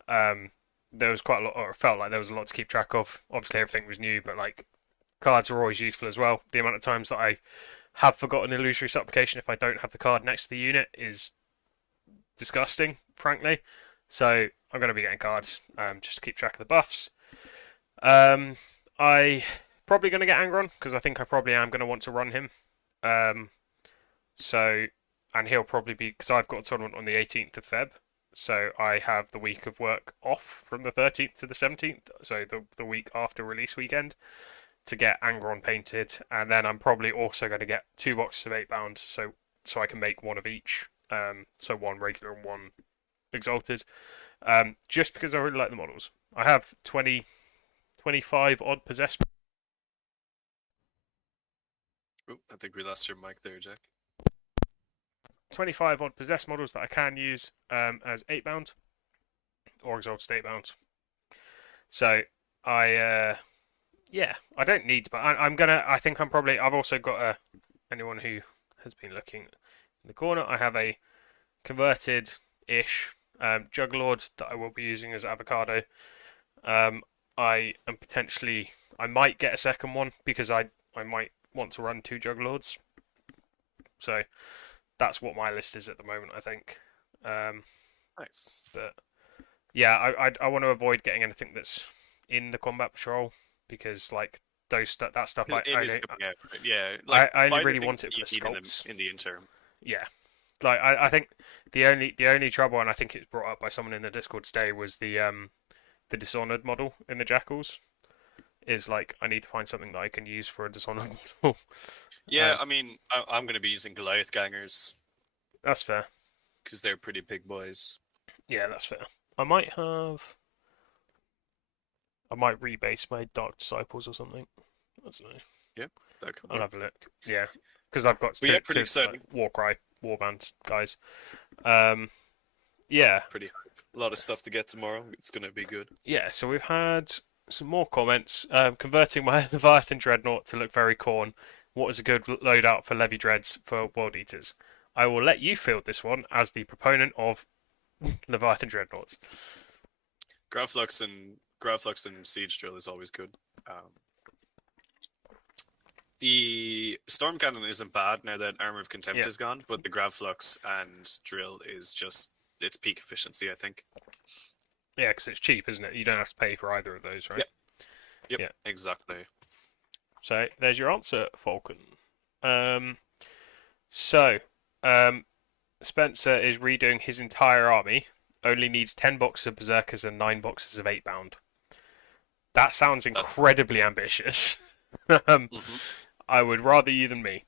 there was quite a lot, or it felt like there was a lot to keep track of. Obviously, everything was new, but like. Cards are always useful as well. The amount of times that I have forgotten Illusory Supplication if I don't have the card next to the unit is disgusting, frankly. So I'm going to be getting cards just to keep track of the buffs. I probably going to get Angron because I think I probably am going to want to run him. And he'll probably be because I've got a tournament on the 18th of Feb, so I have the week of work off from the 13th to the 17th, so the week after release weekend, to get Angron painted, and then I'm probably also going to get 2 boxes of 8-bound, so I can make one of each, so one regular and one exalted, just because I really like the models. I have 25 odd possessed. Ooh, I think we lost your mic there, Jack. 25 odd possessed models that I can use as 8-bound or exalted 8-bound. So I don't need, but I think I'm probably. I've also got anyone who has been looking in the corner. I have a converted-ish Jugglord that I will be using as avocado. I might get a second one because I might want to run 2 Jugglords. So that's what my list is at the moment, I think. Nice. But yeah, I want to avoid getting anything that's in the combat patrol because like that stuff It is coming out, right? Yeah. Like, I only really want it for the sculpts in the interim. Yeah, like I think the only trouble, and I think it's brought up by someone in the Discord today, was the Dishonored model in the Jackals. Is like I need to find something that I can use for a Dishonored model. Yeah, I mean, I'm going to be using Goliath Gangers That's fair. because they're pretty big boys. Yeah, that's fair. I might rebase my Dark Disciples or something. I don't know. Yep, that could I'll work. have a look. Yeah, because I've got But yeah, pretty exciting. Warcry, Warband guys. Yeah. Pretty hype. A lot of stuff to get tomorrow. It's going to be good. Yeah, so we've had some more comments. Converting my Leviathan Dreadnought to look very Khorne. What is a good loadout for Levy Dreads for World Eaters? I will let you field this one as the proponent of Leviathan Dreadnoughts. Gravflux and Siege Drill is always good. The Storm Cannon isn't bad now that Armor of Contempt is gone, but the Gravflux and Drill is just its peak efficiency, I think. Yeah, because it's cheap, isn't it? You don't have to pay for either of those, right? Yep, Yeah. exactly. So there's your answer, Falcon. Spencer is redoing his entire army. Only needs 10 boxes of Berserkers and 9 boxes of 8-bound. That sounds incredibly ambitious. I would rather you than me.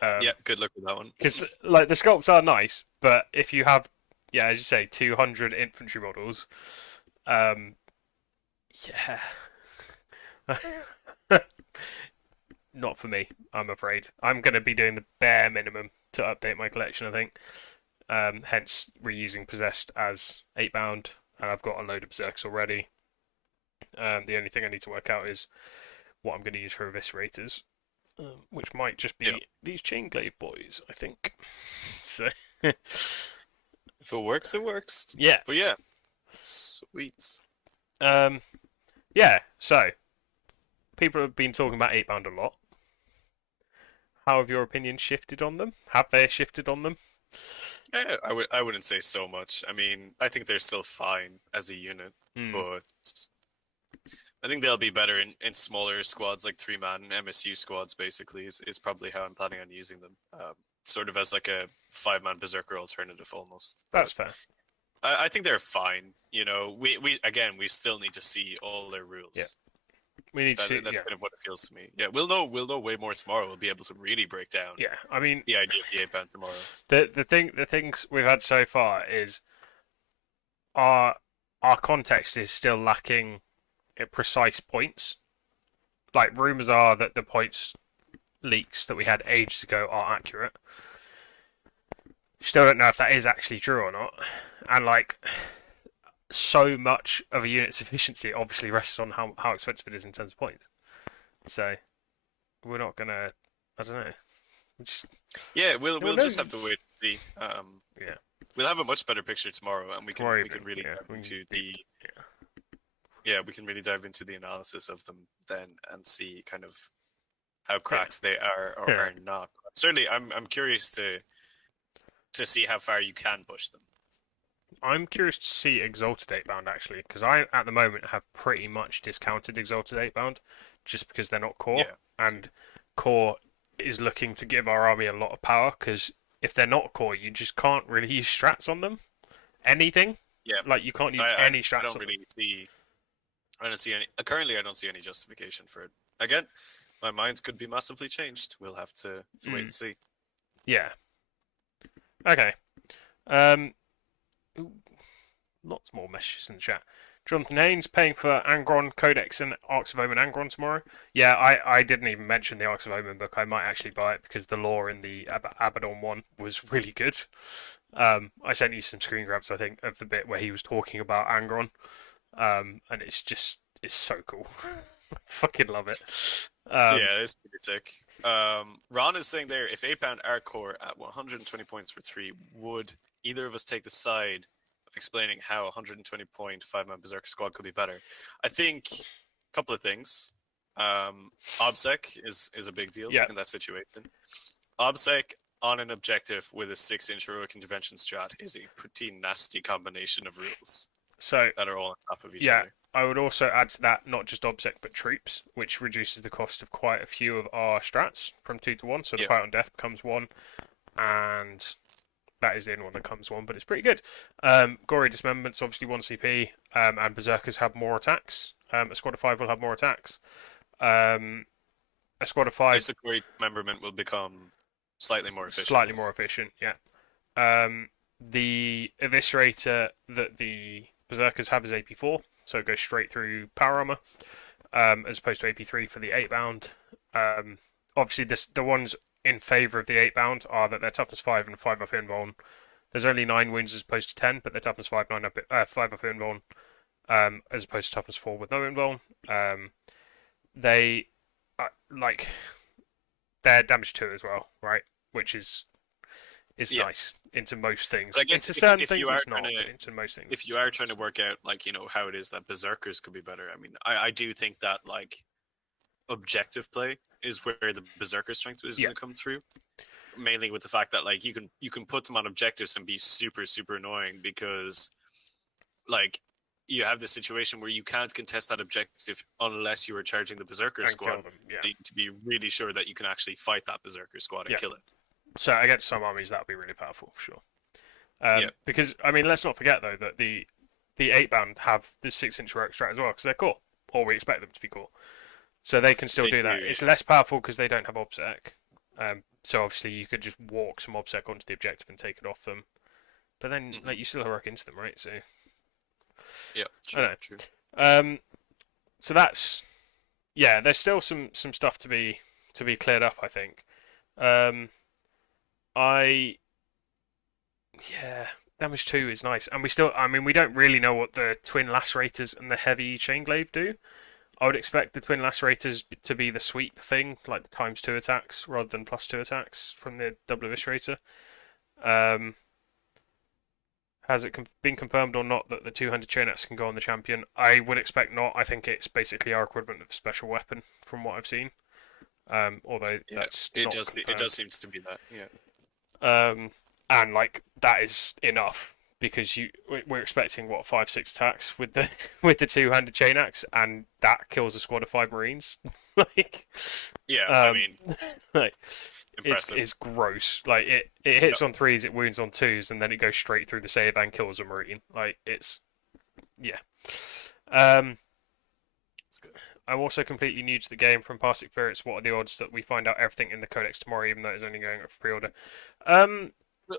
Yeah, good luck with that one. Because the sculpts are nice, but if you have, as you say, 200 infantry models, not for me, I'm afraid. I'm going to be doing the bare minimum to update my collection, I think. Hence, reusing Possessed as 8-bound, and I've got a load of Berserks already. The only thing I need to work out is what I'm going to use for Eviscerators, which might just be these Chainglaive boys, I think. So, if it works, it works. Yeah. But yeah, sweet. Yeah, so, people have been talking about 8-bound a lot. How have your opinions shifted on them? Have they shifted on them? I wouldn't say so much. I mean, I think they're still fine as a unit, but I think they'll be better in smaller squads, like 3-man MSU squads. Basically, is probably how I'm planning on using them. Sort of as like a 5-man Berserker alternative, almost. That's fair. I think they're fine. You know, we still need to see all their rules. Yeah. We need to see. That's kind of what it feels to me. Yeah, we'll know way more tomorrow. We'll be able to really break down. Yeah, I mean the idea of the 8-bound tomorrow. The things we've had so far is our context is still lacking precise points. Like rumors are that the points leaks that we had ages ago are accurate. Still don't know if that is actually true or not. And like, so much of a unit's efficiency obviously rests on how expensive it is in terms of points. So we're not gonna. I don't know. Yeah, we'll just have to wait and see. Yeah, we'll have a much better picture tomorrow, and we can really dive into we can really dive into the analysis of them then and see kind of how cracked they are or are not. Certainly, I'm curious to see how far you can push them. I'm curious to see Exalted 8 bound actually, because I at the moment have pretty much discounted Exalted 8 bound just because they're not core, Yeah. and core is looking to give our army a lot of power because if they're not core, you just can't really use strats on them. Anything. Yeah. Like you can't use I any strats don't on really see. I don't see any. Currently, I don't see any justification for it. Again, my minds could be massively changed. We'll have to wait and see. Yeah. Okay. Um, ooh, lots more messages in the chat. Jonathan Haynes paying for Angron Codex and Arcs of Omen Angron tomorrow. Yeah, I didn't even mention the Arcs of Omen book. I might actually buy it because the lore in the Abaddon one was really good. I sent you some screen grabs, I think, of the bit where he was talking about Angron. And it's so cool. Fucking love it. Yeah, it's pretty sick. Ron is saying there, if 8-pound are core at 120 points for 3, would either of us take the side of explaining how 120 point 5-man Berserker squad could be better? I think a couple of things. Obsec is a big deal in that situation. Obsec on an objective with a 6-inch heroic intervention strat is a pretty nasty combination of rules. So that are all on top of each other. I would also add to that not just Obsec but troops, which reduces the cost of quite a few of our strats from 2 to 1. So the Fight on Death becomes 1, and that is the only one that comes 1, but it's pretty good. Gory Dismemberment's obviously 1 CP, and Berserkers have more attacks. A squad of 5 will have more attacks. A squad of 5... Basically, Dismemberment will become slightly more efficient. Slightly more efficient, yeah. The Eviscerator that the Berserkers have is AP4, so it goes straight through power armor, as opposed to AP3 for the 8-bound. Obviously, the ones in favour of the 8-bound are that they're toughness 5 and 5 up invuln. There's only 9 wounds as opposed to 10, but they're toughness 5, 5 up invuln, as opposed to toughness 4 with no invuln. They they're damage 2 as well, right? Which is nice into most things. But I guess into certain if things you are it's not, trying to, but into most things. If you are trying to work out, like, how it is that Berserkers could be better, I mean, I do think that, like, objective play is where the Berserker strength is going to come through. Mainly with the fact that, like, you can put them on objectives and be super, super annoying because, like, you have this situation where you can't contest that objective unless you are charging the Berserker squad. You need to be really sure that you can actually fight that Berserker squad and kill it. So against some armies, that would be really powerful for sure. Because I mean, let's not forget though that the 8-bound have the 6-inch heroic strat as well because they're core, or we expect them to be core. So they can still do that. It's less powerful because they don't have Obsec. So obviously you could just walk some Obsec onto the objective and take it off them. But then like you still heroic into them, right? So yeah, true. So that's there's still some stuff to be cleared up, I think. Damage 2 is nice, and we don't really know what the twin lacerators and the heavy chain glaive do. I would expect the twin lacerators to be the sweep thing, like the ×2 attacks rather than +2 attacks from the double eviscerator. Has it been confirmed or not that the 200 chain axe can go on the champion? I would expect not. I think it's basically our equivalent of a special weapon from what I've seen. Although that's it not does confirmed. it does seem to be that, and like that is enough because we're expecting 5-6 attacks with the 200 chain axe, and that kills a squad of 5 marines. Like I mean, like impressive. it's gross. Like it hits on 3s, it wounds on 2s, and then it goes straight through the save and kills a marine. Like it's It's good. I'm also completely new to the game from past experience. What are the odds that we find out everything in the codex tomorrow, even though it's only going up for pre-order?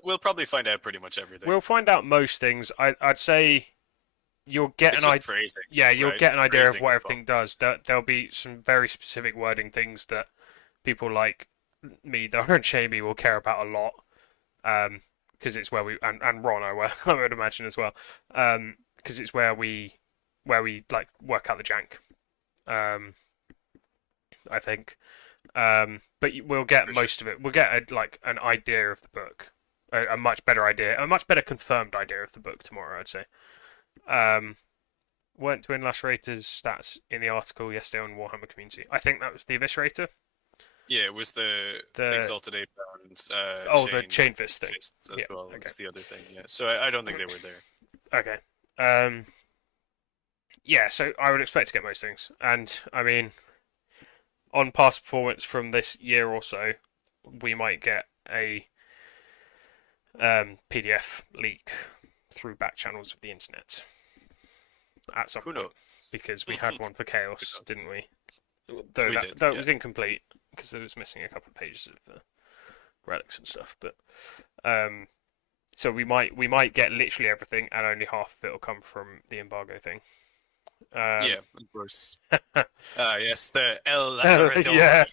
We'll probably find out pretty much everything. We'll find out most things. I'd say you'll get an idea. Yeah, you'll get an idea of what everything does. There'll be some very specific wording things that people like me, Dara, and Jamie will care about a lot. Because it's where we and Ron, I would imagine as well. Because it's where we like work out the jank. I think. But we'll get most of it. We'll get an idea of the book. A much better idea, a much better confirmed idea of the book tomorrow, I'd say. Weren't twin lacerators stats in the article yesterday on Warhammer Community? I think that was the Eviscerator. Yeah, it was the Exalted 8-bound the chain fist thing as well. Okay. It's the other thing, yeah. So I don't think they were there. Okay. Yeah, so I would expect to get most things. And, I mean, on past performance from this year or so, we might get a PDF leak through back channels of the internet at some Who point. knows? Because we had one for Chaos, knows? didn't we? Though We that, did, though it yeah. was incomplete, because it was missing a couple of pages of relics and stuff. But so we might get literally everything, and only half of it will come from the embargo thing. Yeah, of course. Yes, the El Lazareto. Yeah.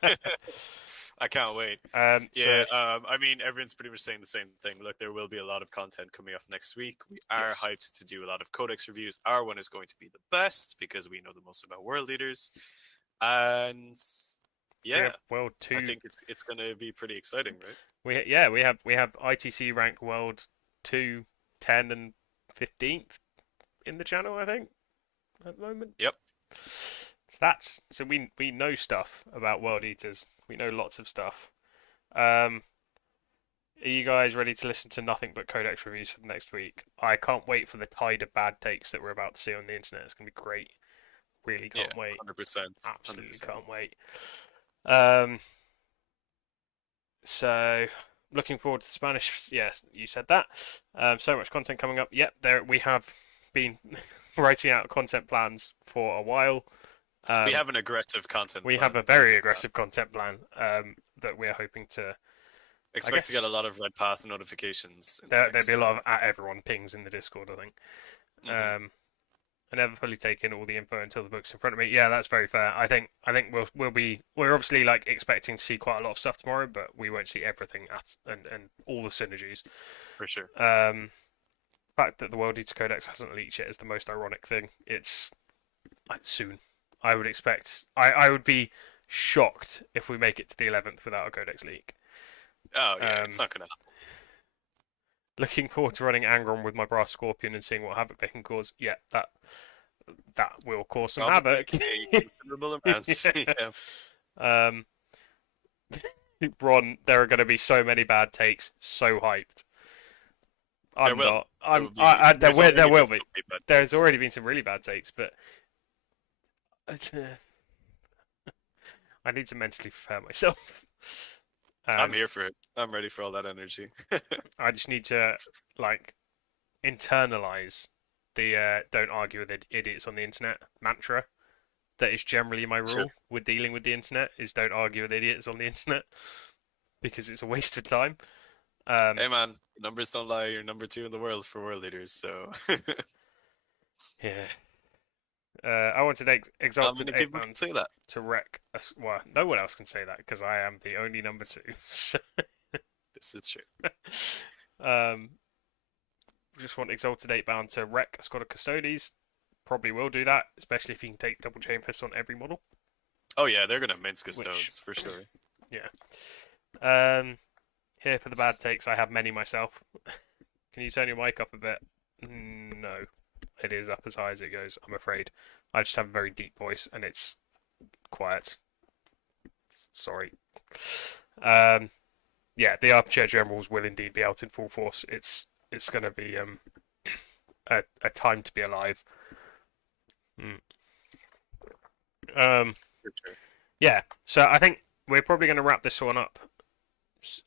I can't wait. So I mean, everyone's pretty much saying the same thing. Look, there will be a lot of content coming up next week. We are Yes. hyped to do a lot of Codex reviews. Our one is going to be the best because we know the most about World Leaders, and yeah, World 2. I think it's going to be pretty exciting, right? We have ITC ranked World 2, 10, and 15th in the channel, I think, at the moment. Yep. So we know stuff about World Eaters. We know lots of stuff. Are you guys ready to listen to nothing but Codex reviews for the next week? I can't wait for the tide of bad takes that we're about to see on the internet. It's gonna be great. Really can't wait. 100%. Absolutely 100%. can't wait. So looking forward to the Spanish. Yes, you said that. So much content coming up. Yep, there we have been writing out content plans for a while. We have an aggressive content. We plan. have a very aggressive content plan that we're hoping to. Expect to get a lot of Red Path notifications. There'll be a lot of at everyone pings in the Discord, I think. Mm-hmm. I never fully take in all the info until the book's in front of me. Yeah, that's very fair. I think we're obviously like expecting to see quite a lot of stuff tomorrow, but we won't see everything and all the synergies. For sure. The fact that the World Eater Codex hasn't leaked yet is the most ironic thing. It's soon. I would expect. I would be shocked if we make it to the 11th without a Codex leak. Oh yeah, it's not gonna happen. Looking forward to running Angron with my Brass Scorpion and seeing what havoc they can cause. Yeah, that will cause some havoc. Considerable amounts. Yeah. Ron, there are going to be so many bad takes. So hyped. I'm not. There will be. There's already been some really bad takes, but I need to mentally prepare myself. I'm here for it. I'm ready for all that energy. I just need to like internalize the don't argue with idiots on the internet mantra. That is generally my rule with dealing with the internet, is don't argue with idiots on the internet because it's a waste of time. Hey man, numbers don't lie. You're number 2 in the world for World Leaders, so yeah. I wanted Exalted people can say that. to wreck. Well, no one else can say that because I am the only number 2. This is true. Just want Exalted 8-bound to wreck a squad of Custodes. Probably will do that, especially if you can take double chain fist on every model. Oh yeah, they're gonna mince Custodes for sure. Yeah. Here for the bad takes, I have many myself. Can you turn your mic up a bit? No. It is up as high as it goes, I'm afraid. I just have a very deep voice and it's quiet. Sorry. Yeah, the Armchair Generals will indeed be out in full force. It's going to be a time to be alive. For sure. Yeah, so I think we're probably going to wrap this one up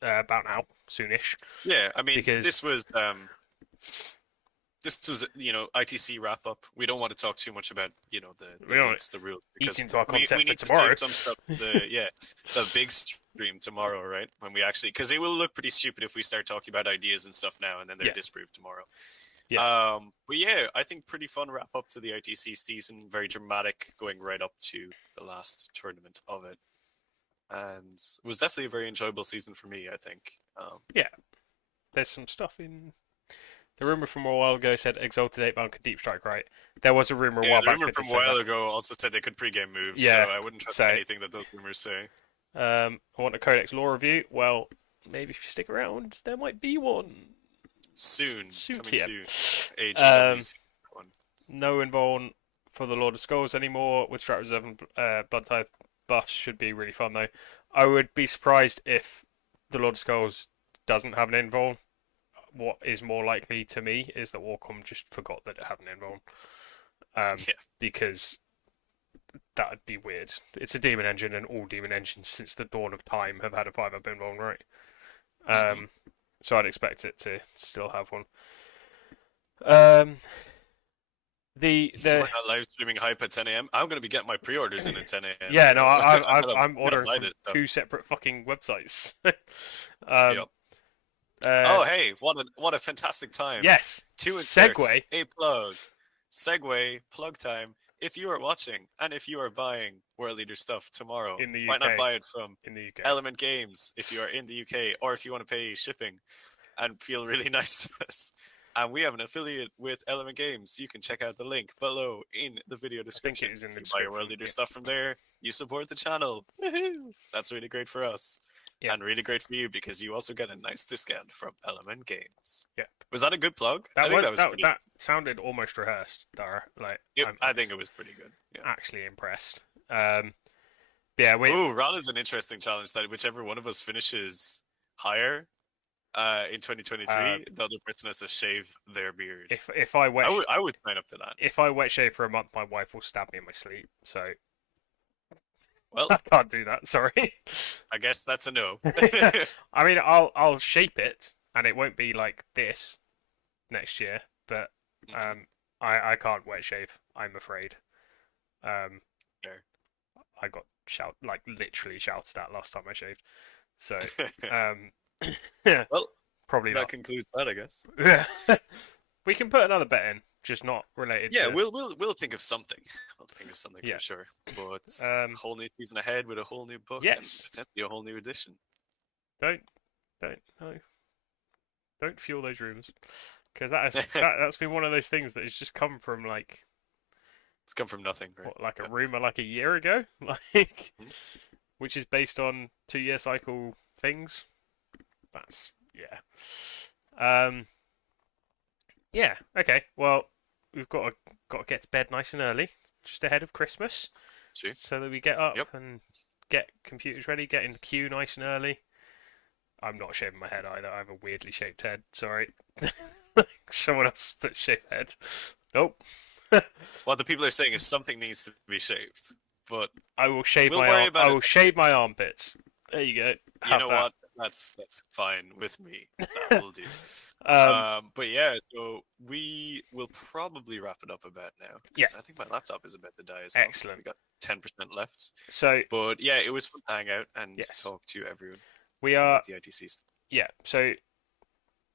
about now, soonish. Yeah, I mean, because this was ITC wrap up. We don't want to talk too much about the rule because into our content we need for to tomorrow. save some stuff. The big stream tomorrow, right? When we actually, because it will look pretty stupid if we start talking about ideas and stuff now and then they're disproved tomorrow. Yeah. But yeah, I think pretty fun wrap up to the ITC season. Very dramatic, going right up to the last tournament of it, and it was definitely a very enjoyable season for me. I think. Yeah, there's some stuff in. The rumor from a while ago said Exalted 8-bound could deep strike right. There was a rumor a while back. The rumor from a while ago also said they could pregame moves. Yeah, so I wouldn't trust anything that those rumors say. I want a Codex lore review. Well, maybe if you stick around, there might be one. Soon. Coming soon. One. No Invuln for the Lord of Skulls anymore with Strat Reserve and Blood Tithe buffs should be really fun though. I would be surprised if the Lord of Skulls doesn't have an Invuln. what is more likely to me is that Warcom just forgot that it had an invuln. Yeah. Because that would be weird. It's a demon engine, and all demon engines since the dawn of time have had a 5-up invuln, right? So I'd expect it to still have one. We're not live streaming hype at 10 a.m. I'm gonna be getting my pre-orders in at 10 a.m. Yeah, no, I'm gotta ordering buy from this stuff. 2 separate fucking websites. Yep. Oh, hey, what a fantastic time. Yes. 2 inserts, Segue. a plug. Segue, plug time. If you are watching and if you are buying World Leader stuff tomorrow, In the why not UK. buy it from In the UK. Element Games if you are in the UK, or if you want to pay shipping and feel really nice to us. And we have an affiliate with Element Games. You can check out the link below in the video description. is in the If you buy your World description, Leader yeah. stuff from there, you support the channel. Woohoo! That's really great for us. Yeah. And really great for you because you also get a nice discount from Element Games. Yeah. Was that a good plug? That I think was pretty that sounded almost rehearsed, Dara. Like I think it was pretty good. Yeah. actually impressed. Yeah, Ooh, Ron is an interesting challenge that whichever one of us finishes higher in 2023, the other person has to shave their beard. if I wet I would sign up to that. if I wet shave for a month, my wife will stab me in my sleep. So Well, I can't do that. Sorry. I guess that's a no. I mean, I'll shape it, and it won't be like this next year. But I can't wet shave. I'm afraid. Fair. I got literally shouted at last time I shaved. So Well, probably that not. concludes that, I guess. We can put another bet in, just not related. Yeah, to... we'll think of something. We'll think of something Yeah. for sure. But a whole new season ahead with a whole new book Yes. and potentially a whole new edition. Don't fuel those rumors, because that's been one of those things that has just come from It's come from nothing, right? like a rumor like a year ago, like Mhm. which is based on 2-year cycle things. That's yeah. Okay. Well, we've got to get to bed nice and early, just ahead of Christmas, True. so that we get up Yep. and get computers ready, get in the queue nice and early. I'm not shaving my head either. I have a weirdly shaped head. Sorry. Someone else put shaved head. Nope. What the people are saying is something needs to be shaved. But I will shave We'll my worry about I it will next shave my armpits. There you go. you Have know that. what? That's fine with me. That will do. But yeah, so we will probably wrap it up about now. Yeah. I think my laptop is about to die as well. Excellent. We got 10% left. So But yeah, it was fun to hang out and Yes. talk to everyone we are about the ITC stuff. yeah. So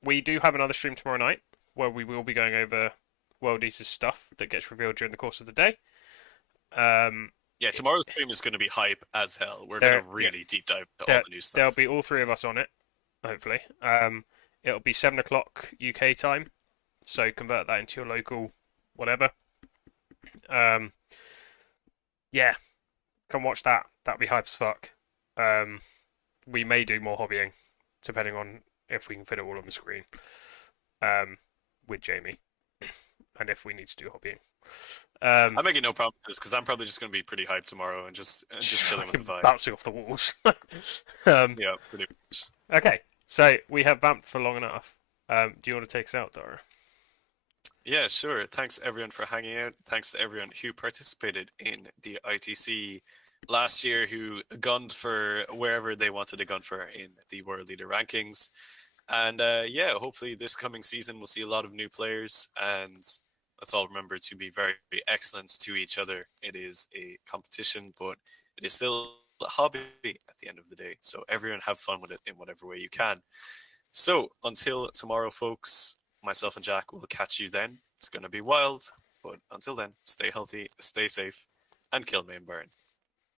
we do have another stream tomorrow night where we will be going over World Eater's stuff that gets revealed during the course of the day. Yeah, tomorrow's stream is going to be hype as hell. We're There- going to really deep dive into There- all the new There'll stuff. be all 3 of us on it, hopefully. It'll be 7 o'clock UK time, so convert that into your local whatever. Yeah, come watch that. That'll be hype as fuck. We may do more hobbying, depending on if we can fit it all on the screen. With Jamie, and if we need to do hobbying. I'm making no promises because I'm probably just going to be pretty hyped tomorrow and just chilling with the vibe. Bouncing off the walls. Yeah, pretty much. Okay, so we have vamped for long enough. Do you want to take us out, Dara? Yeah, sure. Thanks everyone for hanging out. Thanks to everyone who participated in the ITC last year, who gunned for wherever they wanted to gun for in the World Leader rankings. And yeah, hopefully this coming season we'll see a lot of new players, and let's all remember to be very, very excellent to each other. It is a competition, but it is still a hobby at the end of the day. So everyone have fun with it in whatever way you can. So until tomorrow, folks, myself and Jack will catch you then. It's going to be wild, but until then, stay healthy, stay safe, and kill me and burn.